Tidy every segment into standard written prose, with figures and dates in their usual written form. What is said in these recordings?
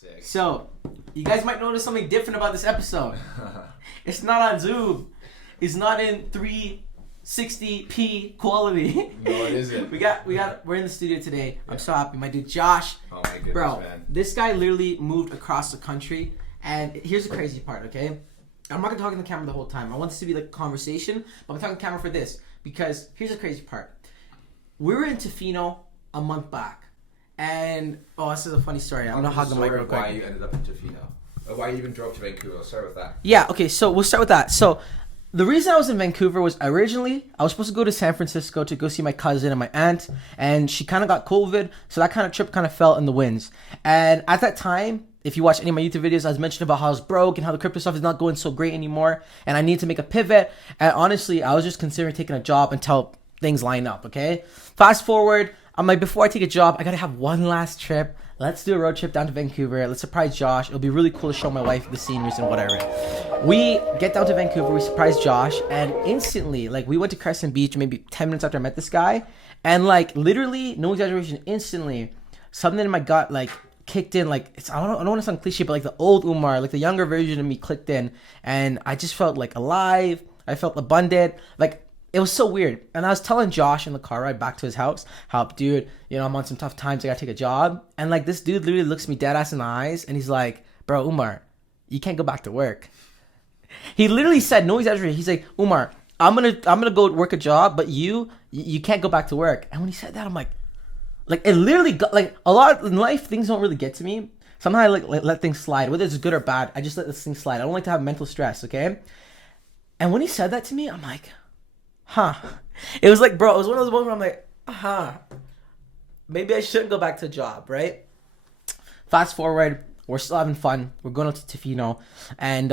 Sick. So, you guys might notice something different about this episode. It's not on Zoom. It's not in 360p quality. No, it isn't. We're in the studio today. Yeah. I'm so happy. My dude Josh. Oh my goodness, bro, man. This guy literally moved across the country. And here's the crazy part, okay? I'm not gonna talk in the camera the whole time. I want this to be like a conversation, but I'm talking camera for this. Because here's the crazy part. We were in Tofino a month back. And, this is a funny story. I'm gonna hug the mic real quick. Why you ended up in Tofino. Why you even drove to Vancouver. Let's start with that. Yeah, okay, so we'll start with that. So, the reason I was in Vancouver was originally, I was supposed to go to San Francisco to go see my cousin and my aunt. And she kind of got COVID. So that kind of trip kind of fell in the winds. And at that time, if you watch any of my YouTube videos, I was mentioning about how I was broke and how the crypto stuff is not going so great anymore. And I need to make a pivot. And honestly, I was just considering taking a job until things line up, okay? Fast forward, I'm like, before I take a job, I gotta have one last trip. Let's do a road trip down to Vancouver. Let's surprise Josh. It'll be really cool to show my wife the sceneries and whatever. We get down to Vancouver, we surprise Josh, and instantly, like, we went to Crescent Beach maybe 10 minutes after I met this guy. And, like, literally, no exaggeration, instantly, something in my gut, like, kicked in. Like, I don't want to sound cliche, but like the old Umar, like the younger version of me clicked in. And I just felt like alive. I felt abundant. Like, it was so weird. And I was telling Josh in the car ride back to his house how, dude, I'm on some tough times. I gotta take a job. And like, this dude literally looks me dead ass in the eyes and he's like, bro, Umar, you can't go back to work. He literally said, no exaggeration. He's like, Umar, I'm gonna go work a job, but you can't go back to work. And when he said that, I'm like, it literally got, like, a lot in life, things don't really get to me. Sometimes I let things slide, whether it's good or bad. I just let this thing slide. I don't like to have mental stress, okay? And when he said that to me, I'm like, huh. It was like, bro, it was one of those moments where I'm like, maybe I shouldn't go back to a job, right? Fast forward, we're still having fun. We're going up to Tofino. And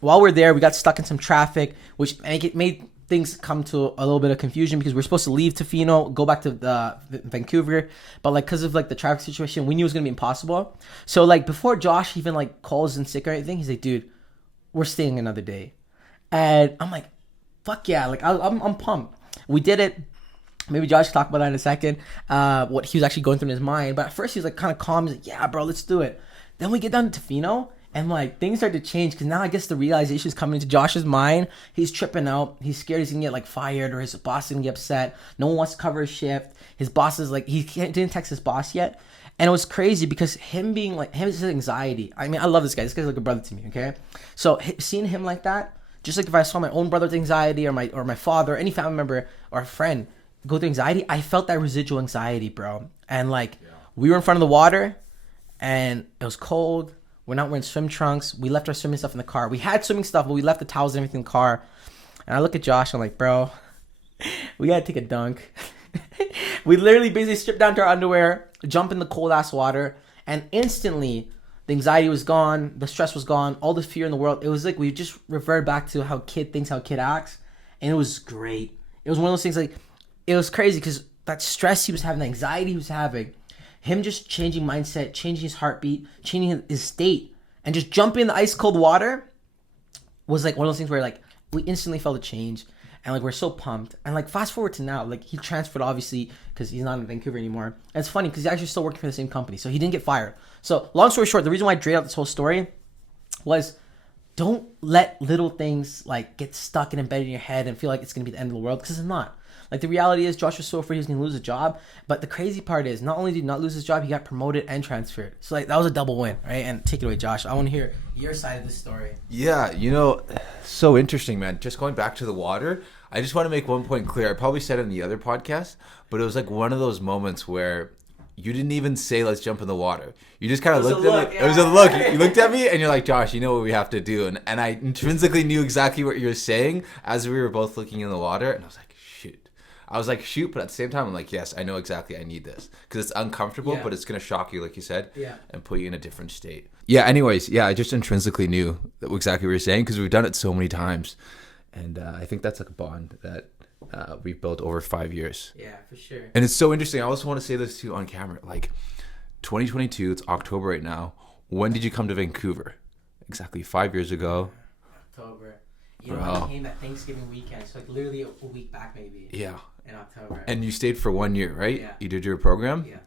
while we're there, we got stuck in some traffic, which made things come to a little bit of confusion because we're supposed to leave Tofino, go back to Vancouver, but like because of like the traffic situation, we knew it was gonna be impossible. So like before Josh even like calls in sick or anything, he's like, dude, we're staying another day. And I'm like, fuck yeah, like I'm pumped. We did it. Maybe Josh can talk about that in a second, what he was actually going through in his mind. But at first he was like kind of calm. He's like, yeah, bro, let's do it. Then we get down to Tofino. And, like, things start to change because now I guess the realization is coming into Josh's mind. He's tripping out. He's scared he's going to get, like, fired or his boss is going to get upset. No one wants to cover his shift. His boss is, like, didn't text his boss yet. And it was crazy because him being, like, his anxiety. I mean, I love this guy. This guy's like a brother to me, okay? So, seeing him like that, just like if I saw my own brother with anxiety or my father or any family member or a friend go through anxiety, I felt that residual anxiety, bro. And, like, we were in front of the water and it was cold. We're not wearing swim trunks. We left our swimming stuff in the car. We had swimming stuff, but we left the towels and everything in the car. And I look at Josh. I'm like, bro, we got to take a dunk. We literally basically stripped down to our underwear, jump in the cold-ass water, and instantly the anxiety was gone. The stress was gone. All the fear in the world. It was like we just reverted back to how kid thinks, how kid acts. And it was great. It was one of those things like, it was crazy because that stress he was having, the anxiety he was having, him just changing mindset, changing his heartbeat, changing his state, and just jumping in the ice cold water was like one of those things where like we instantly felt a change, and like we're so pumped. And like fast forward to now, like he transferred obviously because he's not in Vancouver anymore. And it's funny because he's actually still working for the same company, so he didn't get fired. So long story short, the reason why I dragged out this whole story was don't let little things like get stuck and embedded in your head and feel like it's gonna be the end of the world because it's not. Like, the reality is Josh was so afraid he was going to lose his job. But the crazy part is, not only did he not lose his job, he got promoted and transferred. So, like, that was a double win, right? And take it away, Josh. I want to hear your side of the story. Yeah, so interesting, man. Just going back to the water, I just want to make one point clear. I probably said it in the other podcast, but it was like one of those moments where you didn't even say, let's jump in the water. You just kind of looked at me. Yeah. It was a look. You looked at me and you're like, Josh, you know what we have to do. And I intrinsically knew exactly what you were saying as we were both looking in the water. And I was like, shoot, but at the same time, I'm like, yes, I know exactly I need this. Because it's uncomfortable, but it's going to shock you, like you said, and put you in a different state. Yeah, anyways, I just intrinsically knew exactly what you were saying because we've done it so many times. And I think that's like a bond that we've built over 5 years. Yeah, for sure. And it's so interesting. I also want to say this too on camera. Like, 2022, it's October right now. When did you come to Vancouver? Exactly 5 years ago. October. I came that Thanksgiving weekend, so like literally a week back maybe. Yeah. In October. And you stayed for 1 year, right? Yeah. You did your program? Yeah.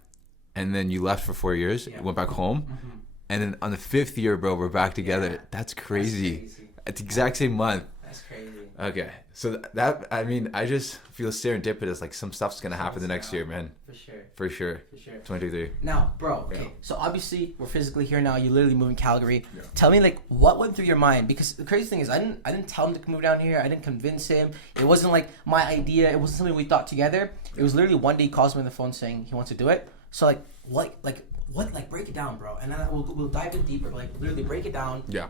And then you left for 4 years. Yeah. You went back home. Mm-hmm. And then on the 5th year, bro, we're back together. Yeah. That's crazy. That's crazy. At the exact same month. That's crazy. Okay. So that, I mean, I just feel serendipitous. Like some stuff's going to happen the next year, man. For sure. For sure. For sure. 2023. Now, bro, okay. Yeah. So obviously we're physically here now. You literally move in Calgary. Yeah. Tell me, like, what went through your mind? Because the crazy thing is, I didn't tell him to move down here. I didn't convince him. It wasn't like my idea. It wasn't something we thought together. It was literally one day he calls me on the phone saying he wants to do it. So what, break it down, bro. And then we'll dive in deeper. Like, literally break it down. Yeah.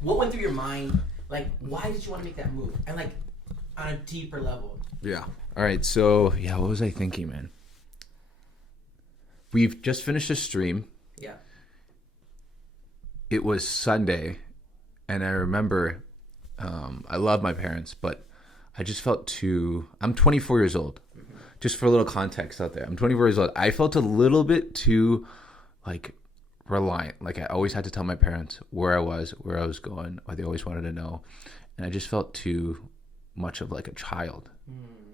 What went through your mind? Like, why did you want to make that move? And like, on a deeper level. Yeah. All right. So, yeah, what was I thinking, man? We've just finished a stream. Yeah. It was Sunday, and I remember I love my parents, but I just felt I'm 24 years old. Mm-hmm. Just for a little context out there, I'm 24 years old. I felt a little bit too, like, reliant. Like, I always had to tell my parents where I was going, or they always wanted to know. And I just felt too much of like a child,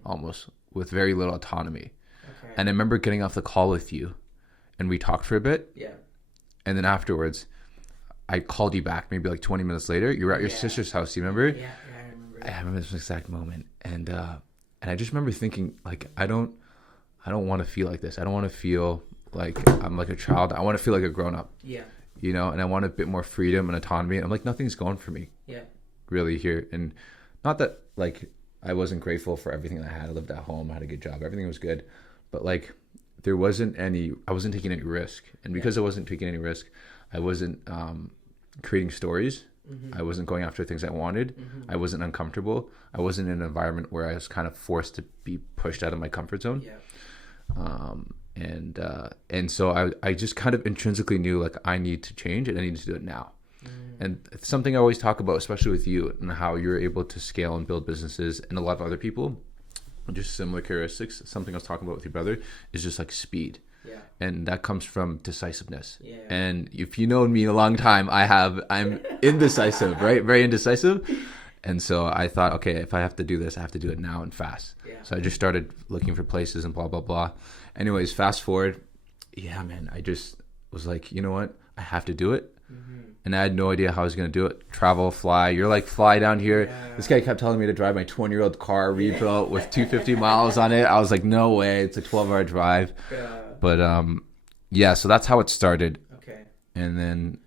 almost, with very little autonomy. Okay. And I remember getting off the call with you, and we talked for a bit. Yeah. And then afterwards, I called you back maybe like 20 minutes later. You were at your sister's house. You remember? Yeah, I remember. I remember this exact moment, and I just remember thinking, like, I don't want to feel like this. I don't want to feel like I'm like a child. I want to feel like a grown up. Yeah. You know, and I want a bit more freedom and autonomy. I'm like, nothing's going for me. Yeah. Really here, and not that like I wasn't grateful for everything I had. I lived at home. I had a good job. Everything was good, but like I wasn't taking any risk, and because I wasn't taking any risk, I wasn't creating stories. Mm-hmm. I wasn't going after things I wanted. Mm-hmm. I wasn't uncomfortable. I wasn't in an environment where I was kind of forced to be pushed out of my comfort zone. Yeah. And so I just kind of intrinsically knew, like, I need to change and I need to do it now. And it's something I always talk about, especially with you, and how you're able to scale and build businesses, and a lot of other people, just similar characteristics. Something I was talking about with your brother is just like speed. Yeah. And that comes from decisiveness. Yeah. And if you know me a long time, I'm indecisive, right? Very indecisive. And so I thought, okay, if I have to do this, I have to do it now and fast. Yeah. So I just started looking for places and blah, blah, blah. Anyways, fast forward. Yeah, man, I just was like, you know what? I have to do it. Mm-hmm. And I had no idea how I was going to do it. Travel, fly. You're like, fly down here. Yeah. This guy kept telling me to drive my 20-year-old car rebuilt with 250 miles on it. I was like, no way. It's a 12-hour drive. Yeah. But, yeah, so that's how it started. Okay. And then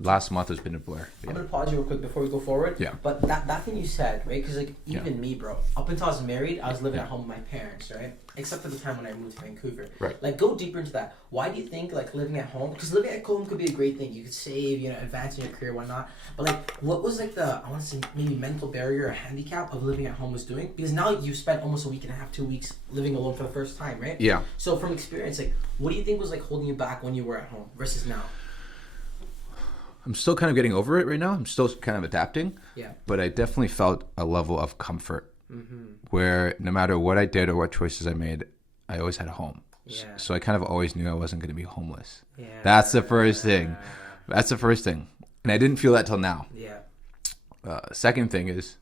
last month has been a blur. Yeah. I'm going to pause you real quick before we go forward. Yeah. But that thing you said, right? Because, like, even me, bro, up until I was married, I was living at home with my parents, right? Except for the time when I moved to Vancouver. Right. Like, go deeper into that. Why do you think, like, living at home? Because living at home could be a great thing. You could save, advance in your career, whatnot. But, like, what was, like, I want to say maybe mental barrier or handicap of living at home was doing? Because now you've spent almost a week and a half, 2 weeks living alone for the first time, right? Yeah. So, from experience, like, what do you think was, like, holding you back when you were at home versus now? I'm still kind of getting over it right now. I'm still kind of adapting. Yeah. But I definitely felt a level of comfort where no matter what I did or what choices I made, I always had a home. Yeah. So I kind of always knew I wasn't going to be homeless. Yeah. That's the first thing. And I didn't feel that till now. Yeah. Second thing is,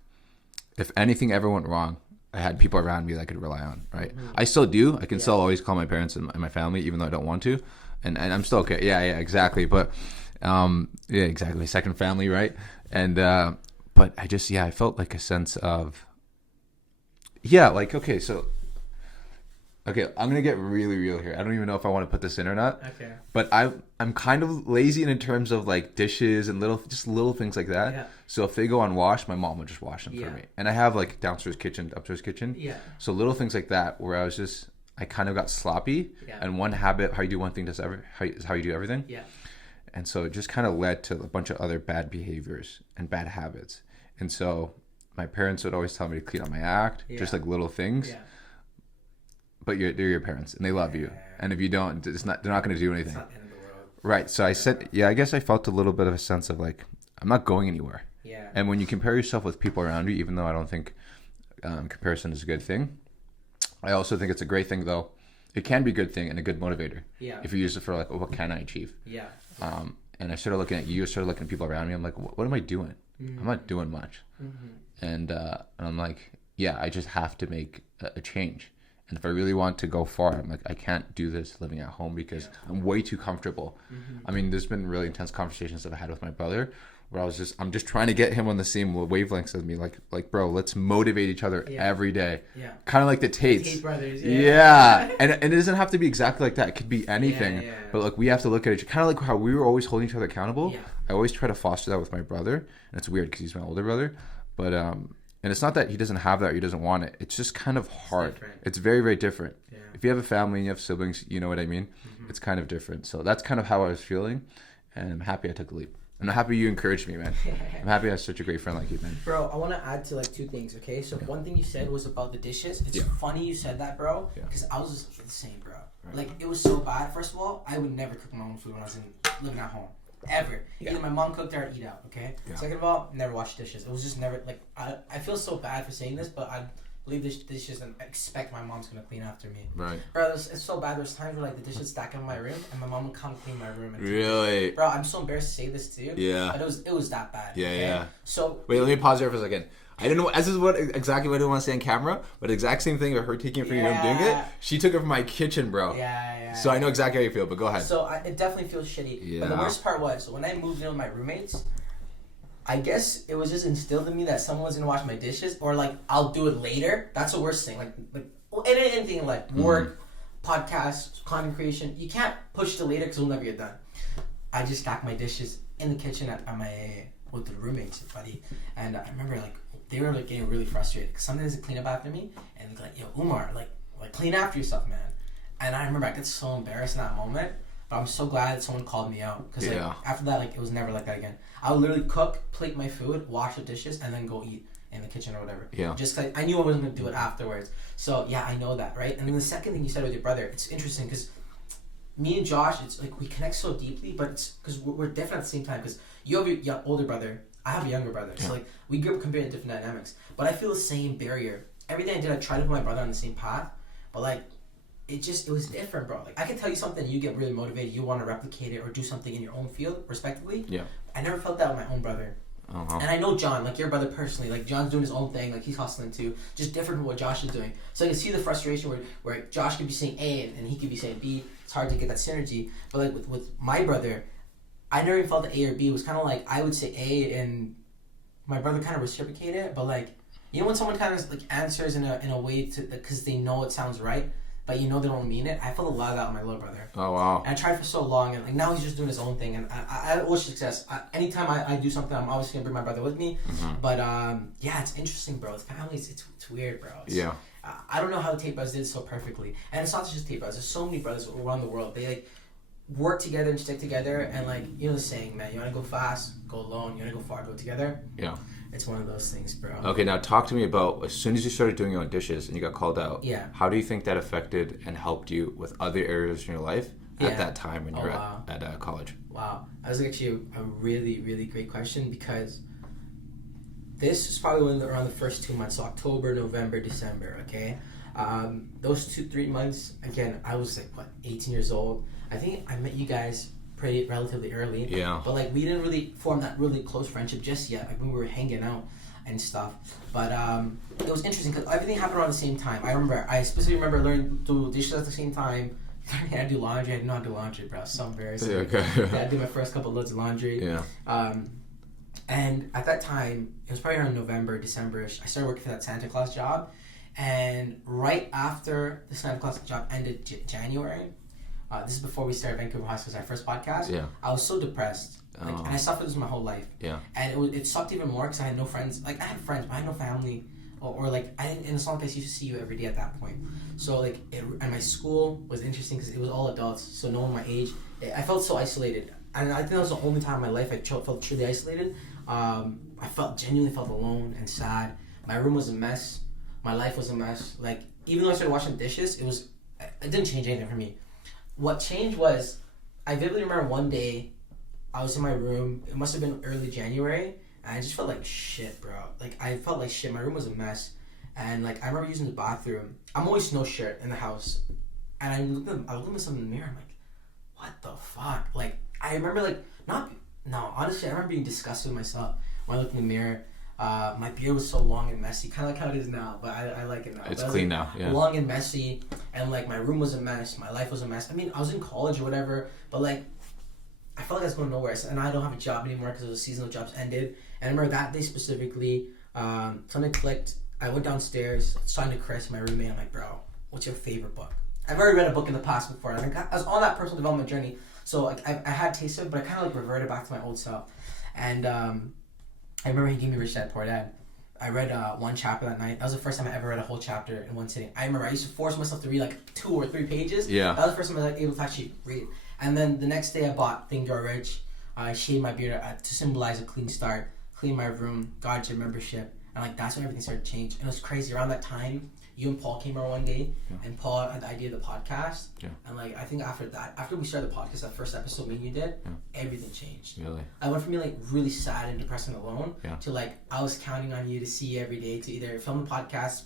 if anything ever went wrong, I had people around me that I could rely on, right? Mm-hmm. I still do. I can still always call my parents and my family, even though I don't want to. And I'm still okay. Yeah, exactly. But yeah, exactly. Second family, right? And but I felt like a sense of like, okay, I'm gonna get really real here. I don't even know if I want to put this in or not. Okay. But I'm kind of lazy in terms of like dishes and little things like that. Yeah. So if they go unwashed, my mom would just wash them for me. And I have like downstairs kitchen, upstairs kitchen. Yeah. So little things like that where I kind of got sloppy. Yeah. And one habit, how you do one thing is how you do everything. Yeah. And so it just kind of led to a bunch of other bad behaviors and bad habits. And so my parents would always tell me to clean up my act, just like little things. Yeah. But they're your parents and they love you. And if you don't, they're not going to do anything. It's not the end of the world. Right. So I said, I guess I felt a little bit of a sense of like, I'm not going anywhere. Yeah. And when you compare yourself with people around you, even though I don't think comparison is a good thing, I also think it's a great thing though. It can be a good thing and a good motivator. Yeah. If you use it for like, what can I achieve? Yeah. And I started looking at you, started looking at people around me. I'm like, what am I doing? Mm-hmm. I'm not doing much. Mm-hmm. And I'm like, I just have to make a change. And if I really want to go far, I'm like, I can't do this living at home because I'm way too comfortable. I mean, there's been really intense conversations that I had with my brother where I'm just trying to get him on the same wavelengths as me. Like, bro, let's motivate each other every day. Yeah. Kind of like the Tates. Tate brothers. Yeah. And it doesn't have to be exactly like that. It could be anything. Yeah. But like, we have to look at it kind of like how we were always holding each other accountable. Yeah. I always try to foster that with my brother. And it's weird because he's my older brother. But, and it's not that he doesn't have that or he doesn't want it. It's just kind of hard. It's very, very different. Yeah. If you have a family and you have siblings, you know what I mean? It's kind of different. So that's kind of how I was feeling. And I'm happy I took the leap. I'm happy you encouraged me, man. I'm happy I have such a great friend like you, man. Bro, I want to add to like two things, okay? So one thing you said was about the dishes. It's funny you said that, bro, because I was the same, bro. Like, it was so bad. First of all, I would never cook my own food when I was living at home. Ever. Either my mom cooked or I'd eat out, okay? Second of all, never wash dishes. It was just never, like, I feel so bad for saying this, but I leave the dishes and expect my mom's gonna clean after me. Right. Bro, it's so bad. There's times where like the dishes stack in my room and my mom would come clean my room. And Really? bro, I'm so embarrassed to say this too. Yeah. But it was that bad. Yeah, okay? yeah. So wait, let me pause there for a second. I didn't know. This is exactly what I didn't want to say on camera, but the exact same thing of her taking it from you and doing it. She took it from my kitchen, bro. Yeah. So I know exactly how you feel, but go ahead. So it definitely feels shitty. Yeah. But the worst part was when I moved in with my roommates. I guess it was just instilled in me that someone's gonna wash my dishes, or like I'll do it later. That's the worst thing. Like anything like work, podcast, content creation, you can't push to later because it'll never get done. I just stacked my dishes in the kitchen at my with the roommates, buddy, and I remember like they were like getting really frustrated because sometimes they clean up after me, and they're like, "Yo, Umar, like clean after yourself, man." And I remember I get so embarrassed in that moment. But I'm so glad that someone called me out because like after that, like it was never like that again. I would literally cook, plate my food, wash the dishes, and then go eat in the kitchen or whatever. Yeah. Just cause I knew I wasn't gonna do it afterwards. So yeah, I know that, right? And then the second thing you said with your brother, it's interesting because me and Josh, it's like we connect so deeply, but it's because we're different at the same time. Because you have your older brother, I have a younger brother, so like we grew up comparing different dynamics. But I feel the same barrier. Everything I did, I tried to put my brother on the same path, but like. It was different, bro. Like I can tell you something, you get really motivated, you want to replicate it or do something in your own field, respectively. Yeah. I never felt that with my own brother. Uh-huh. And I know John, like your brother personally, like John's doing his own thing, like he's hustling too, just different from what Josh is doing. So I can see the frustration where Josh could be saying A and he could be saying B. It's hard to get that synergy. But like with my brother, I never even felt that A or B. It was kind of like I would say A and my brother kind of reciprocated it. But like, you know when someone kind of like answers in a way to because they know it sounds right. But you know they don't mean it. I felt a lot of that with my little brother. Oh, wow. And I tried for so long, and like now he's just doing his own thing. And I wish success. Anytime I do something, I'm obviously gonna bring my brother with me. Mm-hmm. But yeah, it's interesting, bro. The families, it's weird, bro. Yeah. I don't know how the Tate brothers did so perfectly, and it's not just Tate brothers. There's so many brothers around the world. They like work together and stick together, and like you know the saying, man, you wanna go fast, go alone. You wanna go far, go together. Yeah. It's one of those things, bro. Okay, now talk to me about as soon as you started doing your own dishes and you got called out. Yeah. How do you think that affected and helped you with other areas in your life at that time when you were at college? Wow, that was actually a really, really great question because this is probably around the first 2 months, so October, November, December. Okay, those 2-3 months. Again, I was like 18 years old. I think I met you guys pretty relatively early. Yeah. But like we didn't really form that really close friendship just yet. Like when we were hanging out and stuff. But it was interesting because everything happened around the same time. I specifically remember learning to do dishes at the same time. Learning how to do laundry. I didn't know how to do laundry, bro. So embarrassing. Okay. I did my first couple loads of laundry. Yeah. And at that time, it was probably around November, December-ish, I started working for that Santa Claus job. And right after the Santa Claus job ended January, this is before we started Vancouver Hustlers, our first podcast. Yeah. I was so depressed, and I suffered this my whole life. Yeah. And it sucked even more because I had no friends. Like I had friends, but I had no family, or like I didn't. And it's not like I used to see you every day at that point. So like, and my school was interesting because it was all adults, so no one my age. I felt so isolated, and I think that was the only time in my life I felt truly isolated. I genuinely felt alone and sad. My room was a mess. My life was a mess. Like even though I started washing dishes, it didn't change anything for me. What changed was, I vividly remember one day, I was in my room, it must have been early January, and I just felt like shit, bro. Like, I felt like shit, my room was a mess, and like, I remember using the bathroom, I'm always no shirt in the house, and I was looking at myself in the mirror, I'm like, what the fuck? Like, I remember like, honestly, I remember being disgusted with myself when I looked in the mirror. My beard was so long and messy, kind of like how it is now, but I like it now. It's but clean like, now, yeah. Long and messy, and like my room was a mess, my life was a mess. I mean, I was in college or whatever, but like I felt like I was going nowhere, and I don't have a job anymore because the seasonal jobs ended. And I remember that day specifically, something clicked. I went downstairs, talking to Chris, my roommate. I'm like, bro, what's your favorite book? I've already read a book in the past before. I was on that personal development journey, so like I had taste of it, but I kind of like reverted back to my old self. And I remember he gave me Rich Dad Poor Dad. I read one chapter that night. That was the first time I ever read a whole chapter in one sitting. I remember I used to force myself to read like 2 or 3 pages. Yeah. That was the first time I was able to actually read. And then the next day I bought Think Grow Rich. I shaved my beard to symbolize a clean start, clean my room, got gym membership, and like that's when everything started to change. And it was crazy. Around that time, you and Paul came over one day, and Paul had the idea of the podcast. Yeah. And like I think after we started the podcast, that first episode me and you did, everything changed. Really? I went from being like really sad and depressed and alone to like I was counting on you to see you every day to either film the podcast,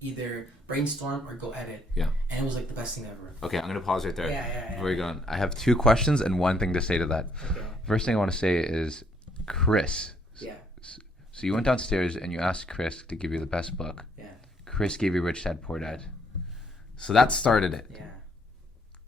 either brainstorm or go edit. Yeah. And it was like the best thing ever. Okay, I'm gonna pause right there. Yeah. Before we go on, I have 2 questions and 1 thing to say to that. Okay. First thing I want to say is, Chris. Yeah. So you went downstairs and you asked Chris to give you the best book. Yeah. Chris gave you Rich Dad Poor Dad. So that started it. Yeah.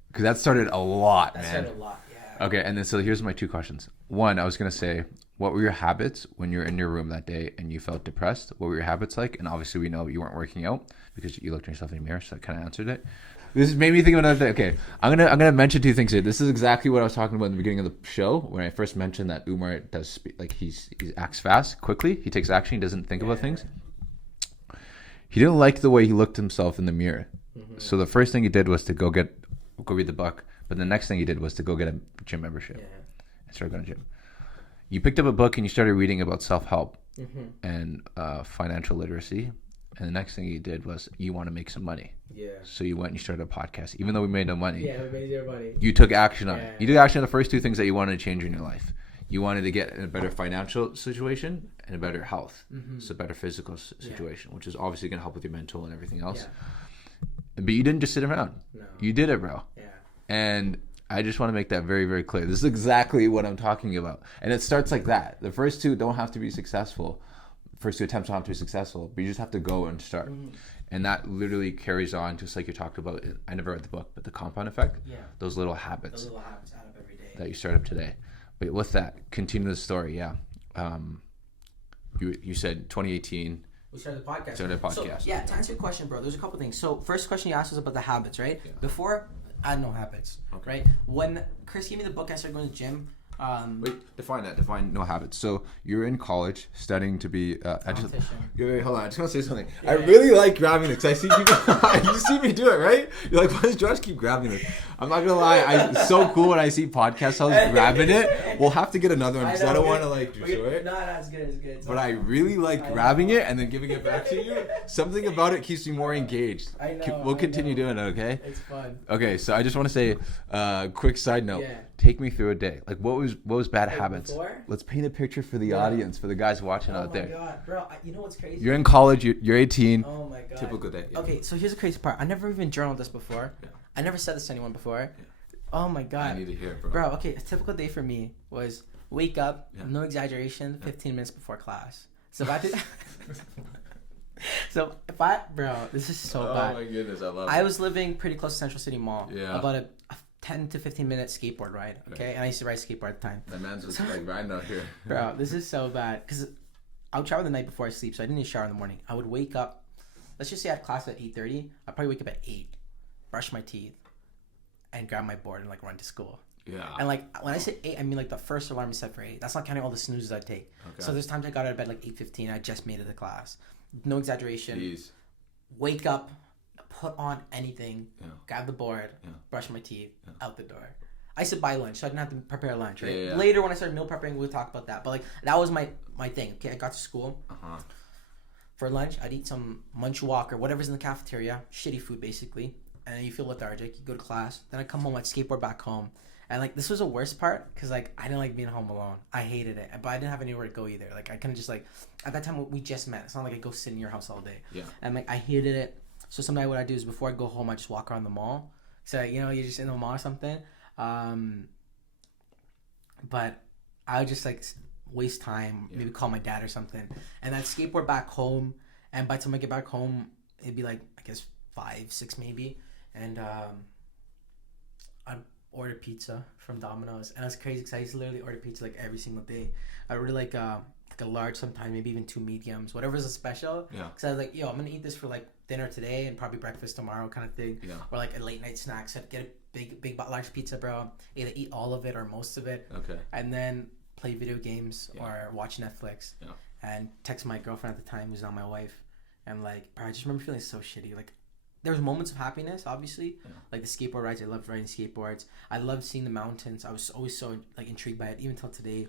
Because that started a lot, man. That started a lot, yeah. Okay, and then so here's my 2 questions. 1, I was gonna say, what were your habits when you were in your room that day and you felt depressed? What were your habits like? And obviously we know you weren't working out because you looked at yourself in the mirror, so that kind of answered it. This made me think of another thing. Okay, I'm gonna mention 2 things here. This is exactly what I was talking about in the beginning of the show when I first mentioned that Umar does like he acts fast, quickly. He takes action. He doesn't think about things. He didn't like the way he looked himself in the mirror. Mm-hmm. So the first thing he did was to go read the book. But the next thing he did was to go get a gym membership and start going to gym. You picked up a book and you started reading about self-help and financial literacy. And the next thing you did was you want to make some money. Yeah. So you went and you started a podcast. Even though we made no money. Yeah, we made zero money. You took action on it. You took action on the first 2 things that you wanted to change in your life. You wanted to get in a better financial situation and a better health. Mm-hmm. So a better physical situation, which is obviously going to help with your mental and everything else. Yeah. But you didn't just sit around. No. You did it, bro. Yeah. And I just want to make that very, very clear. This is exactly what I'm talking about. And it starts like that. The first 2 don't have to be successful. First 2 attempts don't have to be successful, but you just have to go and start. Mm-hmm. And that literally carries on, just like you talked about. I never read the book, but the compound effect. Yeah. Those little habits. Add up every day. That you start up today. But with that, continue the story. Yeah. You said 2018. We started the podcast. So, yeah, to answer your question, bro, there's a couple things. So first question you asked was about the habits, right? Yeah. Before, I had no habits, right? When Chris gave me the book, I started going to the gym. Wait, define that. Define no habits. So you're in college studying to be. Hold on. I just want to say something. Yeah. I really like grabbing this. I see people. You see me do it, right? You're like, why does Josh keep grabbing this? I'm not gonna lie. It's so cool when I see podcast hosts grabbing it. We'll have to get another one because I don't want to like destroy it. No, it's good. It's good. But I really like grabbing it and then giving it back to you. Something about it keeps me more engaged. I know. We'll continue doing it. Okay. It's fun. Okay, so I just want to say, quick side note. Yeah. Take me through a day. Like, what was bad habits? Before? Let's paint a picture for the audience, for the guys watching out there. Oh my god, bro! You know what's crazy? You're in college. You're 18. Oh my god. Typical day. Yeah. Okay, so here's the crazy part. I never even journaled this before. Yeah. I never said this to anyone before. Yeah. Oh my god. I need to hear it, bro. Bro, okay, a typical day for me was wake up, no exaggeration, 15 minutes before class. So if I did. Bro, this is so bad. Oh my goodness, I love it. I was living pretty close to Central City Mall. Yeah. About a 10 to 15 minute skateboard ride, okay? Right. And I used to ride skateboard at the time. That man's just like riding out here. Bro, this is so bad. Because I would shower the night before I sleep, so I didn't need to shower in the morning. I would wake up, let's just say I had class at 8:30. I'd probably wake up at 8, brush my teeth, and grab my board and like run to school. Yeah. And like when I say 8, I mean like the first alarm is set for 8. That's not counting all the snoozes I take. Okay. So there's times I got out of bed like 8:15. I just made it to class. No exaggeration. Jeez. Wake up, put on anything, grab the board, brush my teeth, out the door. I used to buy lunch, so I didn't have to prepare lunch, right? Yeah. Later, when I started meal prepping, we'll talk about that. But like that was my thing. Okay, I got to school. For lunch, I'd eat some Munch Walk or whatever's in the cafeteria, shitty food basically, and then you feel lethargic. You go to class, then I come home, I'd skateboard back home, and like this was the worst part because like I didn't like being home alone. I hated it, but I didn't have anywhere to go either. Like I couldn't just like at that time we just met. It's not like I go sit in your house all day. Yeah. And like I hated it. So sometimes what I do is before I go home, I just walk around the mall. So you're just in the mall or something. But I would just like waste time, maybe call my dad or something, and I'd skateboard back home. And by the time I get back home, it'd be like, I guess 5, 6 maybe, and I'd order pizza from Domino's, and it's crazy because I used to literally order pizza like every single day. I order like a large, sometimes maybe even 2 mediums, whatever's a special. Yeah. Because I was like, yo, I'm gonna eat this for like dinner today and probably breakfast tomorrow, kind of thing. Yeah. Or like a late night snack. So I'd get a big large pizza, bro. Either eat all of it or most of it. Okay. And then play video games or watch Netflix. Yeah. And text my girlfriend at the time, who's not my wife. And like, bro, I just remember feeling so shitty. Like, there was moments of happiness, obviously, like the skateboard rides. I loved riding skateboards. I loved seeing the mountains. I was always so like intrigued by it, even till today.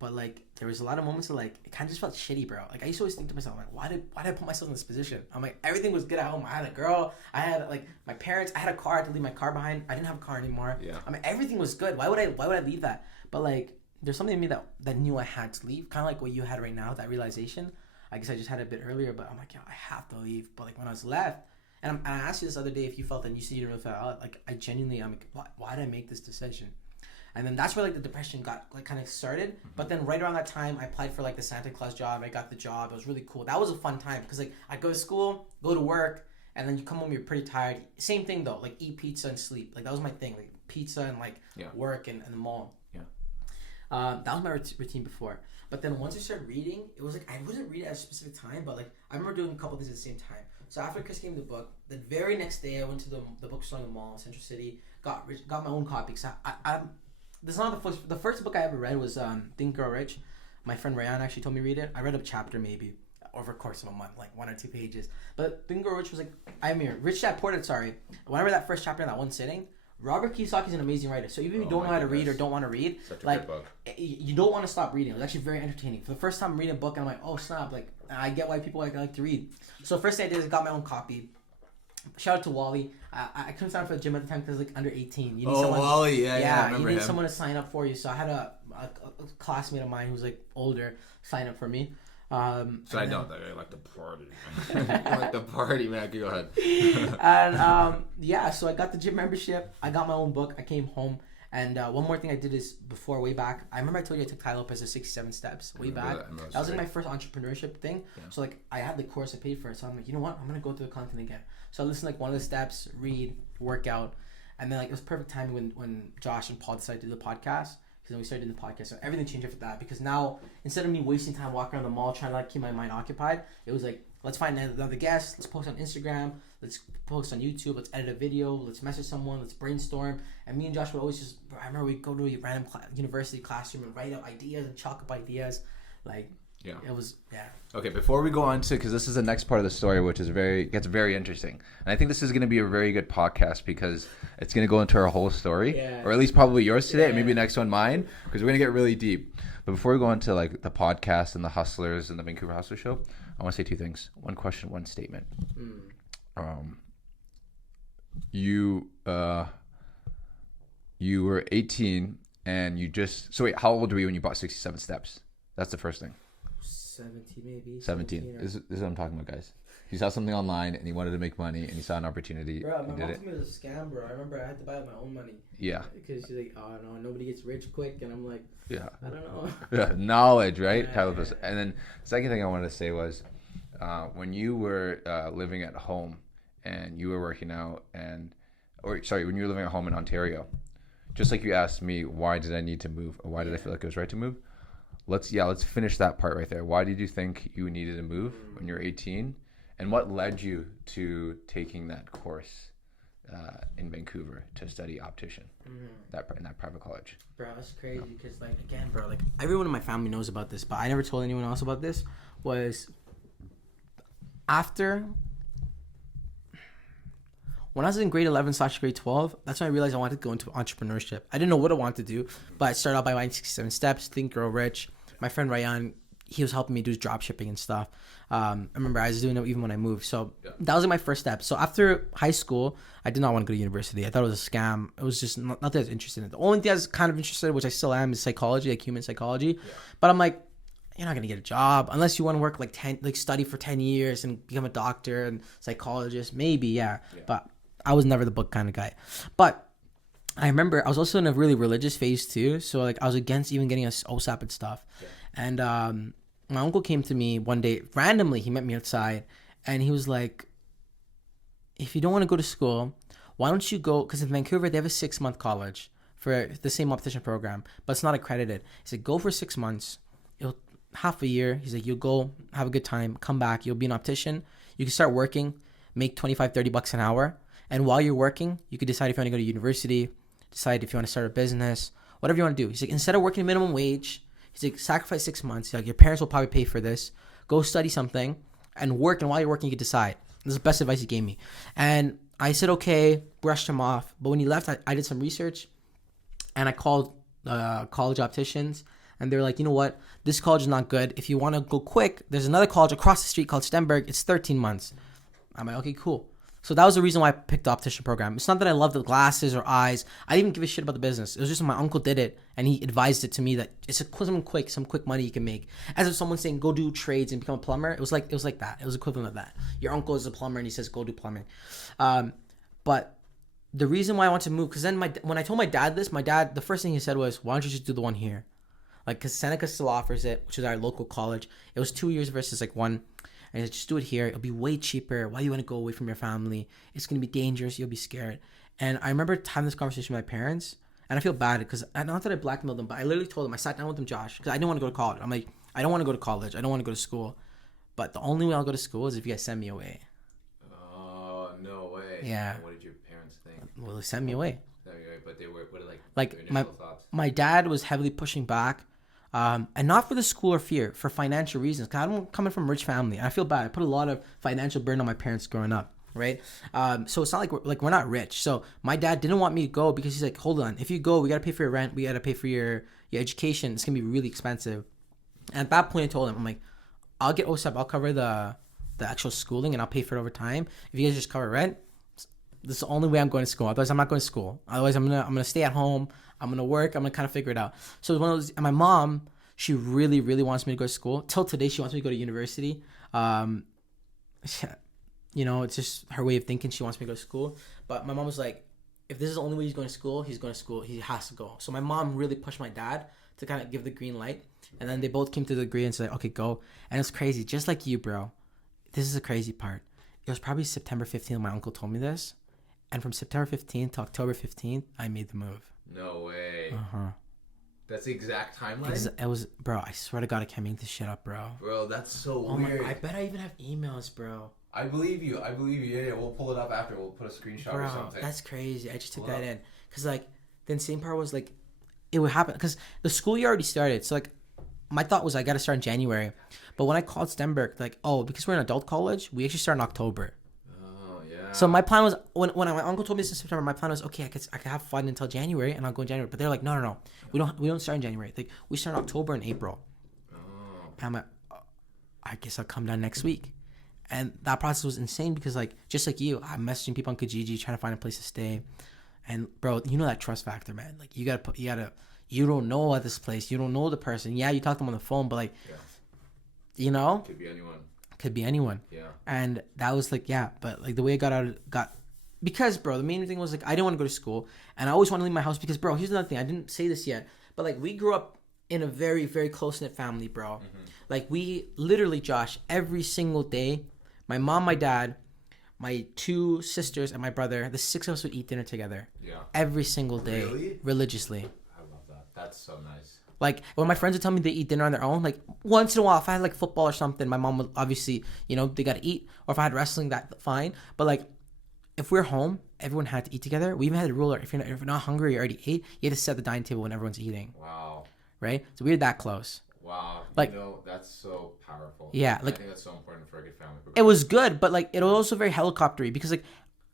But like, there was a lot of moments of like, it kind of just felt shitty, bro. Like, I used to always think to myself, like, why did I put myself in this position? I'm like, everything was good at home. I had a girl. I had like my parents. I had a car. I had to leave my car behind. I didn't have a car anymore. Yeah. I mean, everything was good. Why would I leave that? But like, there's something in me that knew I had to leave. Kind of like what you had right now, that realization. I guess I just had it a bit earlier, but I'm like, yeah, I have to leave. But like, when I was left, and I asked you this other day if you felt, and you said you didn't really feel out. Like, I genuinely, I'm like, why did I make this decision? And then that's where like the depression got like kind of started. But then right around that time, I applied for like the Santa Claus job. I got the job. It was really cool. That was a fun time because like I'd go to school, go to work, and then you come home, you're pretty tired. Same thing though, like eat pizza and sleep. Like that was my thing, like pizza and like work and the mall. Yeah. That was my routine before. But then once I started reading, it was like I wasn't reading at a specific time, but like I remember doing a couple things at the same time. So after Chris gave me the book, the very next day I went to the bookstore in the mall in Central City, got my own copy. Cause I'm this is not the first book I ever read was Think Grow Rich. My friend Ryan actually told me to read it. I read a chapter maybe over a course of a month, like 1 or 2 pages. But Think Grow Rich was like, Rich Dad Poor Dad, sorry. When I read that first chapter in that one sitting, Robert Kiyosaki's an amazing writer. So even if you don't know how to read or don't want to read, like you don't want to stop reading. It was actually very entertaining. For the first time I'm reading a book and I'm like, oh snap, like I get why people like to read. So first thing I did is I got my own copy. Shout out to Wally. I couldn't sign up for the gym at the time because I was like under 18. You need someone, Wally, yeah, you need someone to sign up for you. So I had a classmate of mine who was like older sign up for me. So I know that I like to party. I like to party, man. Go ahead. And so I got the gym membership. I got my own book. I came home. And one more thing I did is before, way back, I remember I told you I took Tai Lopez's 67 Steps way back. That was like my first entrepreneurship thing. Yeah. So like I had the course, I paid for it. So I'm like, you know what? I'm going to go through the content again. So I listened to like one of the steps, read, work out. And then like it was perfect timing when Josh and Paul decided to do the podcast. Because then we started doing the podcast. So everything changed after that. Because now, instead of me wasting time walking around the mall trying to like keep my mind occupied, it was like, let's find another guest. Let's post on Instagram. Let's post on YouTube. Let's edit a video. Let's message someone. Let's brainstorm. And me and Josh would always I remember we'd go to a random university classroom and write up ideas and chalk up ideas. Like, it was, Okay, before we go on to, because this is the next part of the story, which is gets very interesting. And I think this is going to be a very good podcast because it's going to go into our whole story. Or at least probably yours today, and maybe next one mine, because we're going to get really deep. But before we go on to like the podcast and the Hustlers and the Vancouver Hustler Show, I want to say 2 things. 1 question, 1 statement. You were 18 and you just, so wait, how old were you when you bought 67 Steps? That's the first thing. 17 maybe. 17. This is what I'm talking about, guys. He saw something online and he wanted to make money and he saw an opportunity. Bro, my mom told me it was a scam, bro. I remember I had to buy it with my own money. Yeah. Because she's like, oh no, nobody gets rich quick. And I'm like, I don't know. Yeah, knowledge, right? And then the second thing I wanted to say was when you were living at home and you were working out when you were living at home in Ontario, just like you asked me, why did I need to move? Or why did I feel like it was right to move? Let's finish that part right there. Why did you think you needed to move when you were 18? And what led you to taking that course in Vancouver to study optician in that private college? Bro, it's crazy because, like, again, bro, like, everyone in my family knows about this, but I never told anyone else about this, was after... When I was in grade 11 / grade 12, that's when I realized I wanted to go into entrepreneurship. I didn't know what I wanted to do, but I started out by buying 67 Steps, Think Grow Rich. My friend Ryan, he was helping me do drop shipping and stuff. I remember I was doing it even when I moved. So that was like my first step. So after high school, I did not want to go to university. I thought it was a scam. It was just nothing I was interested in. The only thing I was kind of interested in, which I still am, is psychology, like human psychology. Yeah. But I'm like, you're not going to get a job unless you want to work study for 10 years and become a doctor and psychologist. Maybe, yeah. But I was never the book kind of guy. But I remember I was also in a really religious phase too. So like I was against even getting a OSAP and stuff. Yeah. And my uncle came to me one day randomly. He met me outside, and he was like, "If you don't want to go to school, why don't you go? Because in Vancouver they have a 6-month college for the same optician program, but it's not accredited." He said, "Go for 6 months. It'll half a year." He's like, "You'll go have a good time, come back. You'll be an optician. You can start working, make 25, $30 an hour, and while you're working, you can decide if you want to go to university, decide if you want to start a business, whatever you want to do." He's like, "Instead of working minimum wage." He's like, "Sacrifice 6 months. He's like, your parents will probably pay for this. Go study something and work. And while you're working, you can decide." This is the best advice he gave me. And I said, okay, brushed him off. But when he left, I did some research and I called college opticians. And they were like, "You know what? This college is not good. If you want to go quick, there's another college across the street called Stenberg. It's 13 months. I'm like, okay, cool. So that was the reason why I picked the optician program. It's not that I love the glasses or eyes. I didn't even give a shit about the business. It was just my uncle did it, and he advised it to me that it's some quick money you can make. As if someone's saying go do trades and become a plumber. It was like that. It was equivalent of that. Your uncle is a plumber, and he says go do plumbing. But the reason why I want to move, because then when I told my dad this, the first thing he said was, "Why don't you just do the one here?" Like, because Seneca still offers it, which is our local college. It was 2 years versus like one. And he said, "Just do it here. It'll be way cheaper. Why do you want to go away from your family? It's going to be dangerous. You'll be scared." And I remember having this conversation with my parents. And I feel bad because, not that I blackmailed them, but I literally told them, I sat down with them, Josh, because I didn't want to go to college. I'm like, I don't want to go to college. I don't want to go to school. But the only way I'll go to school is if you guys send me away. Oh, no way. Yeah. What did your parents think? Well, they sent me away. But they were, what are Like, their initial thoughts? my dad was heavily pushing back. And not for the school or fear, for financial reasons. Cause I'm coming from a rich family. I feel bad. I put a lot of financial burden on my parents growing up, right? So it's not like we're not rich. So my dad didn't want me to go because he's like, "Hold on, if you go, we gotta pay for your rent, we gotta pay for your education. It's gonna be really expensive." And at that point, I told him, I'm like, "I'll get OSAP. I'll cover the actual schooling, and I'll pay for it over time. If you guys just cover rent, this is the only way I'm going to school. Otherwise, I'm not going to school. Otherwise, I'm gonna stay at home. I'm gonna work. I'm gonna kind of figure it out." So it's one of those. And my mom, she really, really wants me to go to school. Till today, she wants me to go to university. It's just her way of thinking. She wants me to go to school. But my mom was like, "If this is the only way he's going to school, he's going to school. He has to go." So my mom really pushed my dad to kind of give the green light. And then they both came to the agree and said, "Okay, go." And it's crazy, just like you, bro. This is the crazy part. It was probably September 15th. My uncle told me this. And from September 15th to October 15th, I made the move. No way. Uh-huh. That's the exact timeline? It was, bro, I swear to God, I can't make this shit up, bro. Bro, that's so weird. I bet I even have emails, bro. I believe you. Yeah, we'll pull it up after. We'll put a screenshot or something. That's crazy. I just took that in. Because, like, the insane part was, like, it would happen. Because the school year already started. So, like, my thought was I got to start in January. But when I called Stenberg, like, oh, because we're in adult college, we actually start in October. Oh, yeah. So my plan was, when my uncle told me this in September, my plan was, okay, I could have fun until January, and I'll go in January. But they're like, no. We don't start in January. Like, we start in October and April. Oh. And I'm like, I guess I'll come down next week. And that process was insane because, like, just like you, I'm messaging people on Kijiji trying to find a place to stay. And, bro, you know that trust factor, man. Like, you don't know at this place. You don't know the person. Yeah, you talk to them on the phone, but, like, you know? Could be anyone. Yeah. And that was, like, yeah. But, like, the way I because, bro, the main thing was, like, I didn't want to go to school. And I always want to leave my house because, bro, here's another thing. I didn't say this yet. But, like, we grew up in a very, very close-knit family, bro. Mm-hmm. Like, we literally, Josh, every single day, my mom, my dad, my 2 sisters, and my brother, the 6 of us would eat dinner together. Yeah. Every single day. Really? Religiously. I love that. That's so nice. Like, when my friends would tell me they eat dinner on their own, like, once in a while, if I had, like, football or something, my mom would obviously, they got to eat. Or if I had wrestling, that fine. But, like, if we're home, everyone had to eat together. We even had a rule, if you're not hungry, you already ate, you had to set the dining table when everyone's eating. Wow. Right? So we were that close. Wow. Like, that's so powerful. Yeah. Like, I think that's so important for a good family. It was good, but, like, it was also very helicoptery because, like,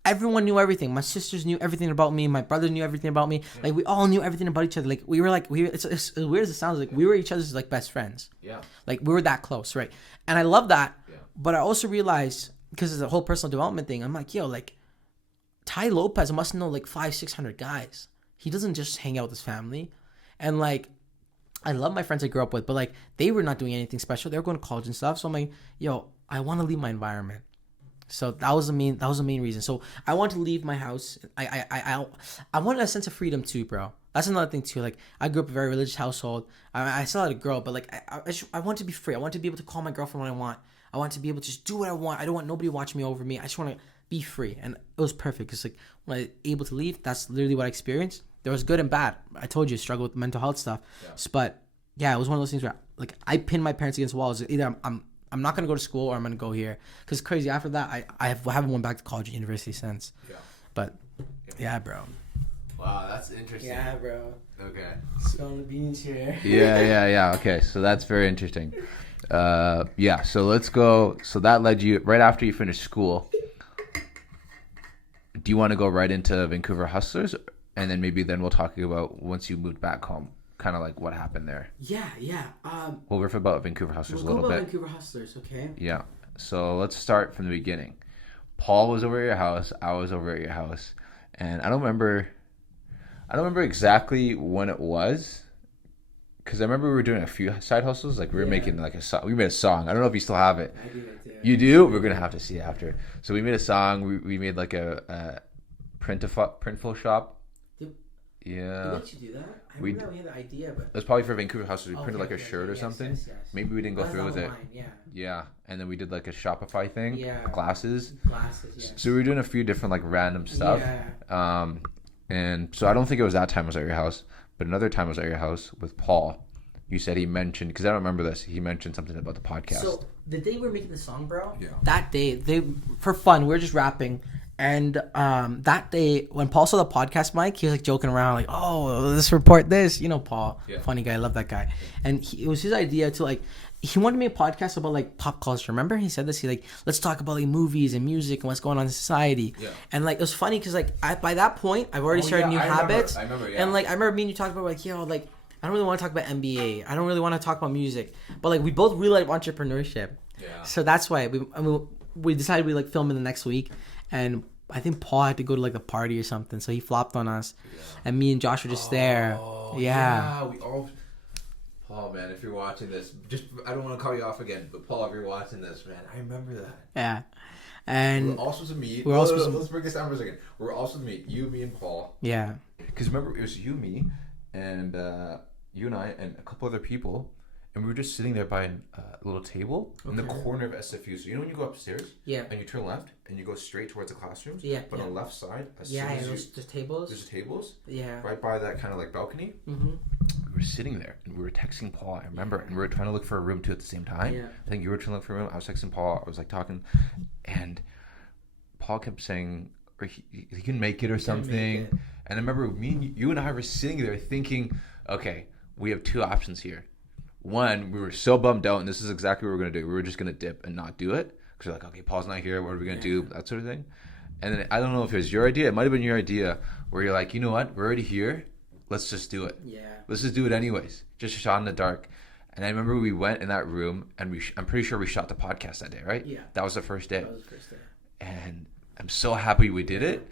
everyone knew everything. My sisters knew everything about me. My brother knew everything about me. Yeah. Like, we all knew everything about each other. Like, it's as weird as it sounds, like, we were each other's, like, best friends. Yeah. Like, we were that close, right? And I love that. Yeah. But I also realized, because it's a whole personal development thing, I'm like, yo, like, Tai Lopez must know, like, 500-600 guys. He doesn't just hang out with his family. And, like, I love my friends I grew up with, but, like, they were not doing anything special. They were going to college and stuff. So I'm like, yo, I want to leave my environment. So that was the main reason. So I wanted to leave my house. I wanted a sense of freedom too, bro. That's another thing too. Like I grew up in a very religious household. I still had a girl, but like I want to be free. I want to be able to call my girlfriend when I want. I want to be able to just do what I want. I don't want nobody watching me over me. I just want to be free, and it was perfect. Cause like when I was able to leave, that's literally what I experienced. There was good and bad. I told you, I struggled with mental health stuff. Yeah. But yeah, it was one of those things where like I pinned my parents against walls. Either I'm not gonna go to school or I'm gonna go here. Cause crazy after that, I haven't went back to college or university since. Yeah. But yeah, bro. Wow, that's interesting. Yeah, bro. Okay. Spilling the beans here. Yeah. Okay, so that's very interesting. Yeah. So let's go. So that led you right after you finished school. Do you want to go right into Vancouver Hustlers, and then we'll talk about once you moved back home, kind of like what happened there? Yeah. We'll riff about Vancouver Hustlers a little bit. Vancouver Hustlers, okay? Yeah. So let's start from the beginning. Paul was over at your house. I was over at your house, and I don't remember exactly when it was, because I remember we were doing a few side hustles. Like we were making like a song. We made a song. I don't know if you still have it. I do right there. You do? We're gonna have to see after. So we made a song. We made like a printful shop. Yeah. Did you do that? I remember we had the idea, but that's probably for Vancouver Hustlers. We printed like a shirt or something. Yes. Maybe we didn't go through with it. Yeah. Yeah, and then we did like a Shopify thing. Yeah. Glasses. Yes. So we were doing a few different like random stuff. Yeah. And so I don't think it was that time I was at your house, but another time I was at your house with Paul. You said he mentioned, because I don't remember this, he mentioned something about the podcast. So the day we were making the song, bro, yeah. That day, for fun, we were just rapping. And that day, when Paul saw the podcast mic, he was like joking around, like, "Oh, let's report this." You know, Paul, funny guy, I love that guy. And it was his idea to like, he wanted to make a podcast about like pop culture. Remember, he said this. He like, let's talk about like movies and music and what's going on in society. Yeah. And like, it was funny because like by that point, I've already started new habits. I remember. And like, I remember me and you talked about like, like, I don't really want to talk about NBA. I don't really want to talk about music. But like, we both really like entrepreneurship. Yeah. So that's why we decided we like film in the next week. And I think Paul had to go to like a party or something, so he flopped on us, and me and Josh were just there. Yeah. We all. Paul, man, if you're watching this, I don't want to call you off again, but Paul, if you're watching this, man, I remember that. Yeah. And we're all supposed to meet. Let's break this down for a second. We're all supposed to meet. You, me, and Paul. Yeah. Because remember, it was you, me, and you and I, and a couple other people. And we were just sitting there by a little table in the corner of SFU. So you know when you go upstairs? Yeah. And you turn left and you go straight towards the classrooms? Yeah. But on the left side, there's tables. There's tables. Yeah. Right by that kind of like balcony. Mm-hmm. We were sitting there and we were texting Paul, I remember. And we were trying to look for a room too at the same time. Yeah. I think you were trying to look for a room. I was texting Paul. I was like talking. And Paul kept saying, or he can make it or something. And I remember you and I were sitting there thinking, okay, we have two options here. One, we were so bummed out, and this is exactly what we were going to do. We were just going to dip and not do it. Because we're like, okay, Paul's not here. What are we going to do? That sort of thing. And then I don't know if it was your idea. It might have been your idea where you're like, you know what? We're already here. Let's just do it. Yeah. Let's just do it anyways. Just a shot in the dark. And I remember we went in that room, and I'm pretty sure we shot the podcast that day, right? Yeah. That was the first day. And I'm so happy we did it.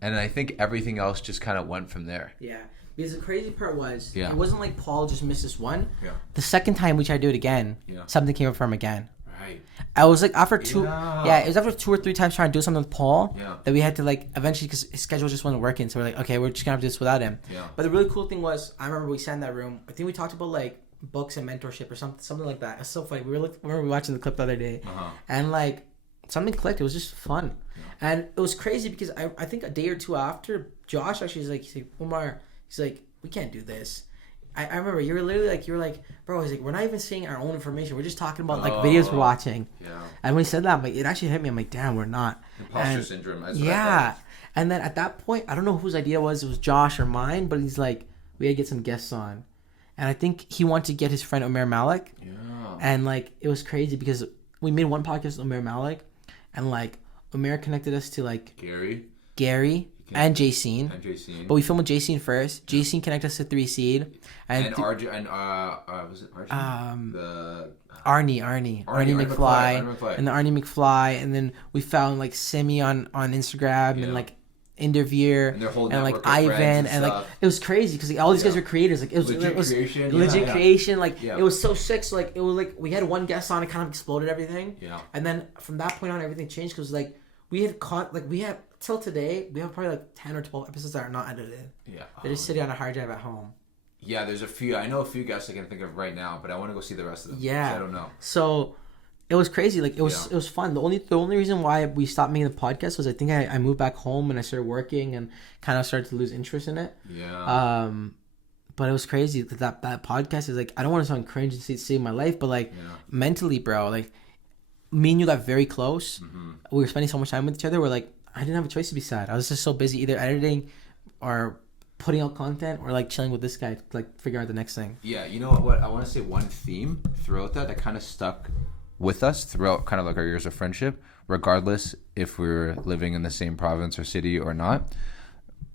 And I think everything else just kind of went from there. Yeah. Because the crazy part was, it wasn't like Paul just missed this one. Yeah. The second time we tried to do it again, something came up from him again. Right. I was like, after it was after 2 or 3 times trying to do something with Paul that we had to like, eventually, because his schedule just wasn't working. So we're like, okay, we're just going to have to do this without him. Yeah. But the really cool thing was, I remember we sat in that room. I think we talked about like books and mentorship or something like that. It's so funny. We were watching the clip the other day. And like, something clicked. It was just fun. Yeah. And it was crazy because I think a day or two after, Josh actually was like, he's like, Umar, he's like, we can't do this. I remember you were literally like, bro, he's like, we're not even seeing our own information. We're just talking about like videos we're watching. Yeah. And when he said that, like, it actually hit me. I'm like, damn, we're not. Imposter syndrome. Yeah. And then at that point, I don't know whose idea it was Josh or mine, but he's like, we gotta get some guests on. And I think he wanted to get his friend Omer Malik. Yeah. And like, it was crazy because we made one podcast with Omer Malik, and like, Omer connected us to like Gary. And Jacine. But we filmed with Jacine first. Jacine connected us to 3 Seed. And RJ and was it RJ? Arnie McFly. And then Arnie McFly. And then we found like Simi on Instagram and like Interview And their whole and like network of friends Ivan and and like stuff. it was crazy because all these guys Yeah. were creators. Like Legit it was creation, legit yeah. creation. Like Yeah. it was so sick. So like it was like we had one guest on, it kind of exploded everything. Yeah. And then from that point on, everything changed because like we had caught like we have till today we have probably like 10 or 12 episodes that are not edited. Yeah. They're just sitting on a hard drive at home. Yeah, there's a few. I know a few guests I can think of right now, but I want to go see the rest of them. Yeah. 'Cause I don't know. So it was crazy. Like it was Yeah. it was fun. The only reason why we stopped making the podcast was I think I moved back home and I started working and kind of started to lose interest in it. Yeah. But it was crazy that podcast is like I don't want to sound cringe and say my life, but like mentally, bro, like me and you got very close. Mm-hmm. We were spending so much time with each other. We're like I didn't have a choice to be sad. I was just so busy either editing or putting out content or like chilling with this guy, like figuring out the next thing. Yeah, you know what? I want to say one theme throughout that kind of stuck with us throughout kind of like our years of friendship, regardless if we were living in the same province or city or not.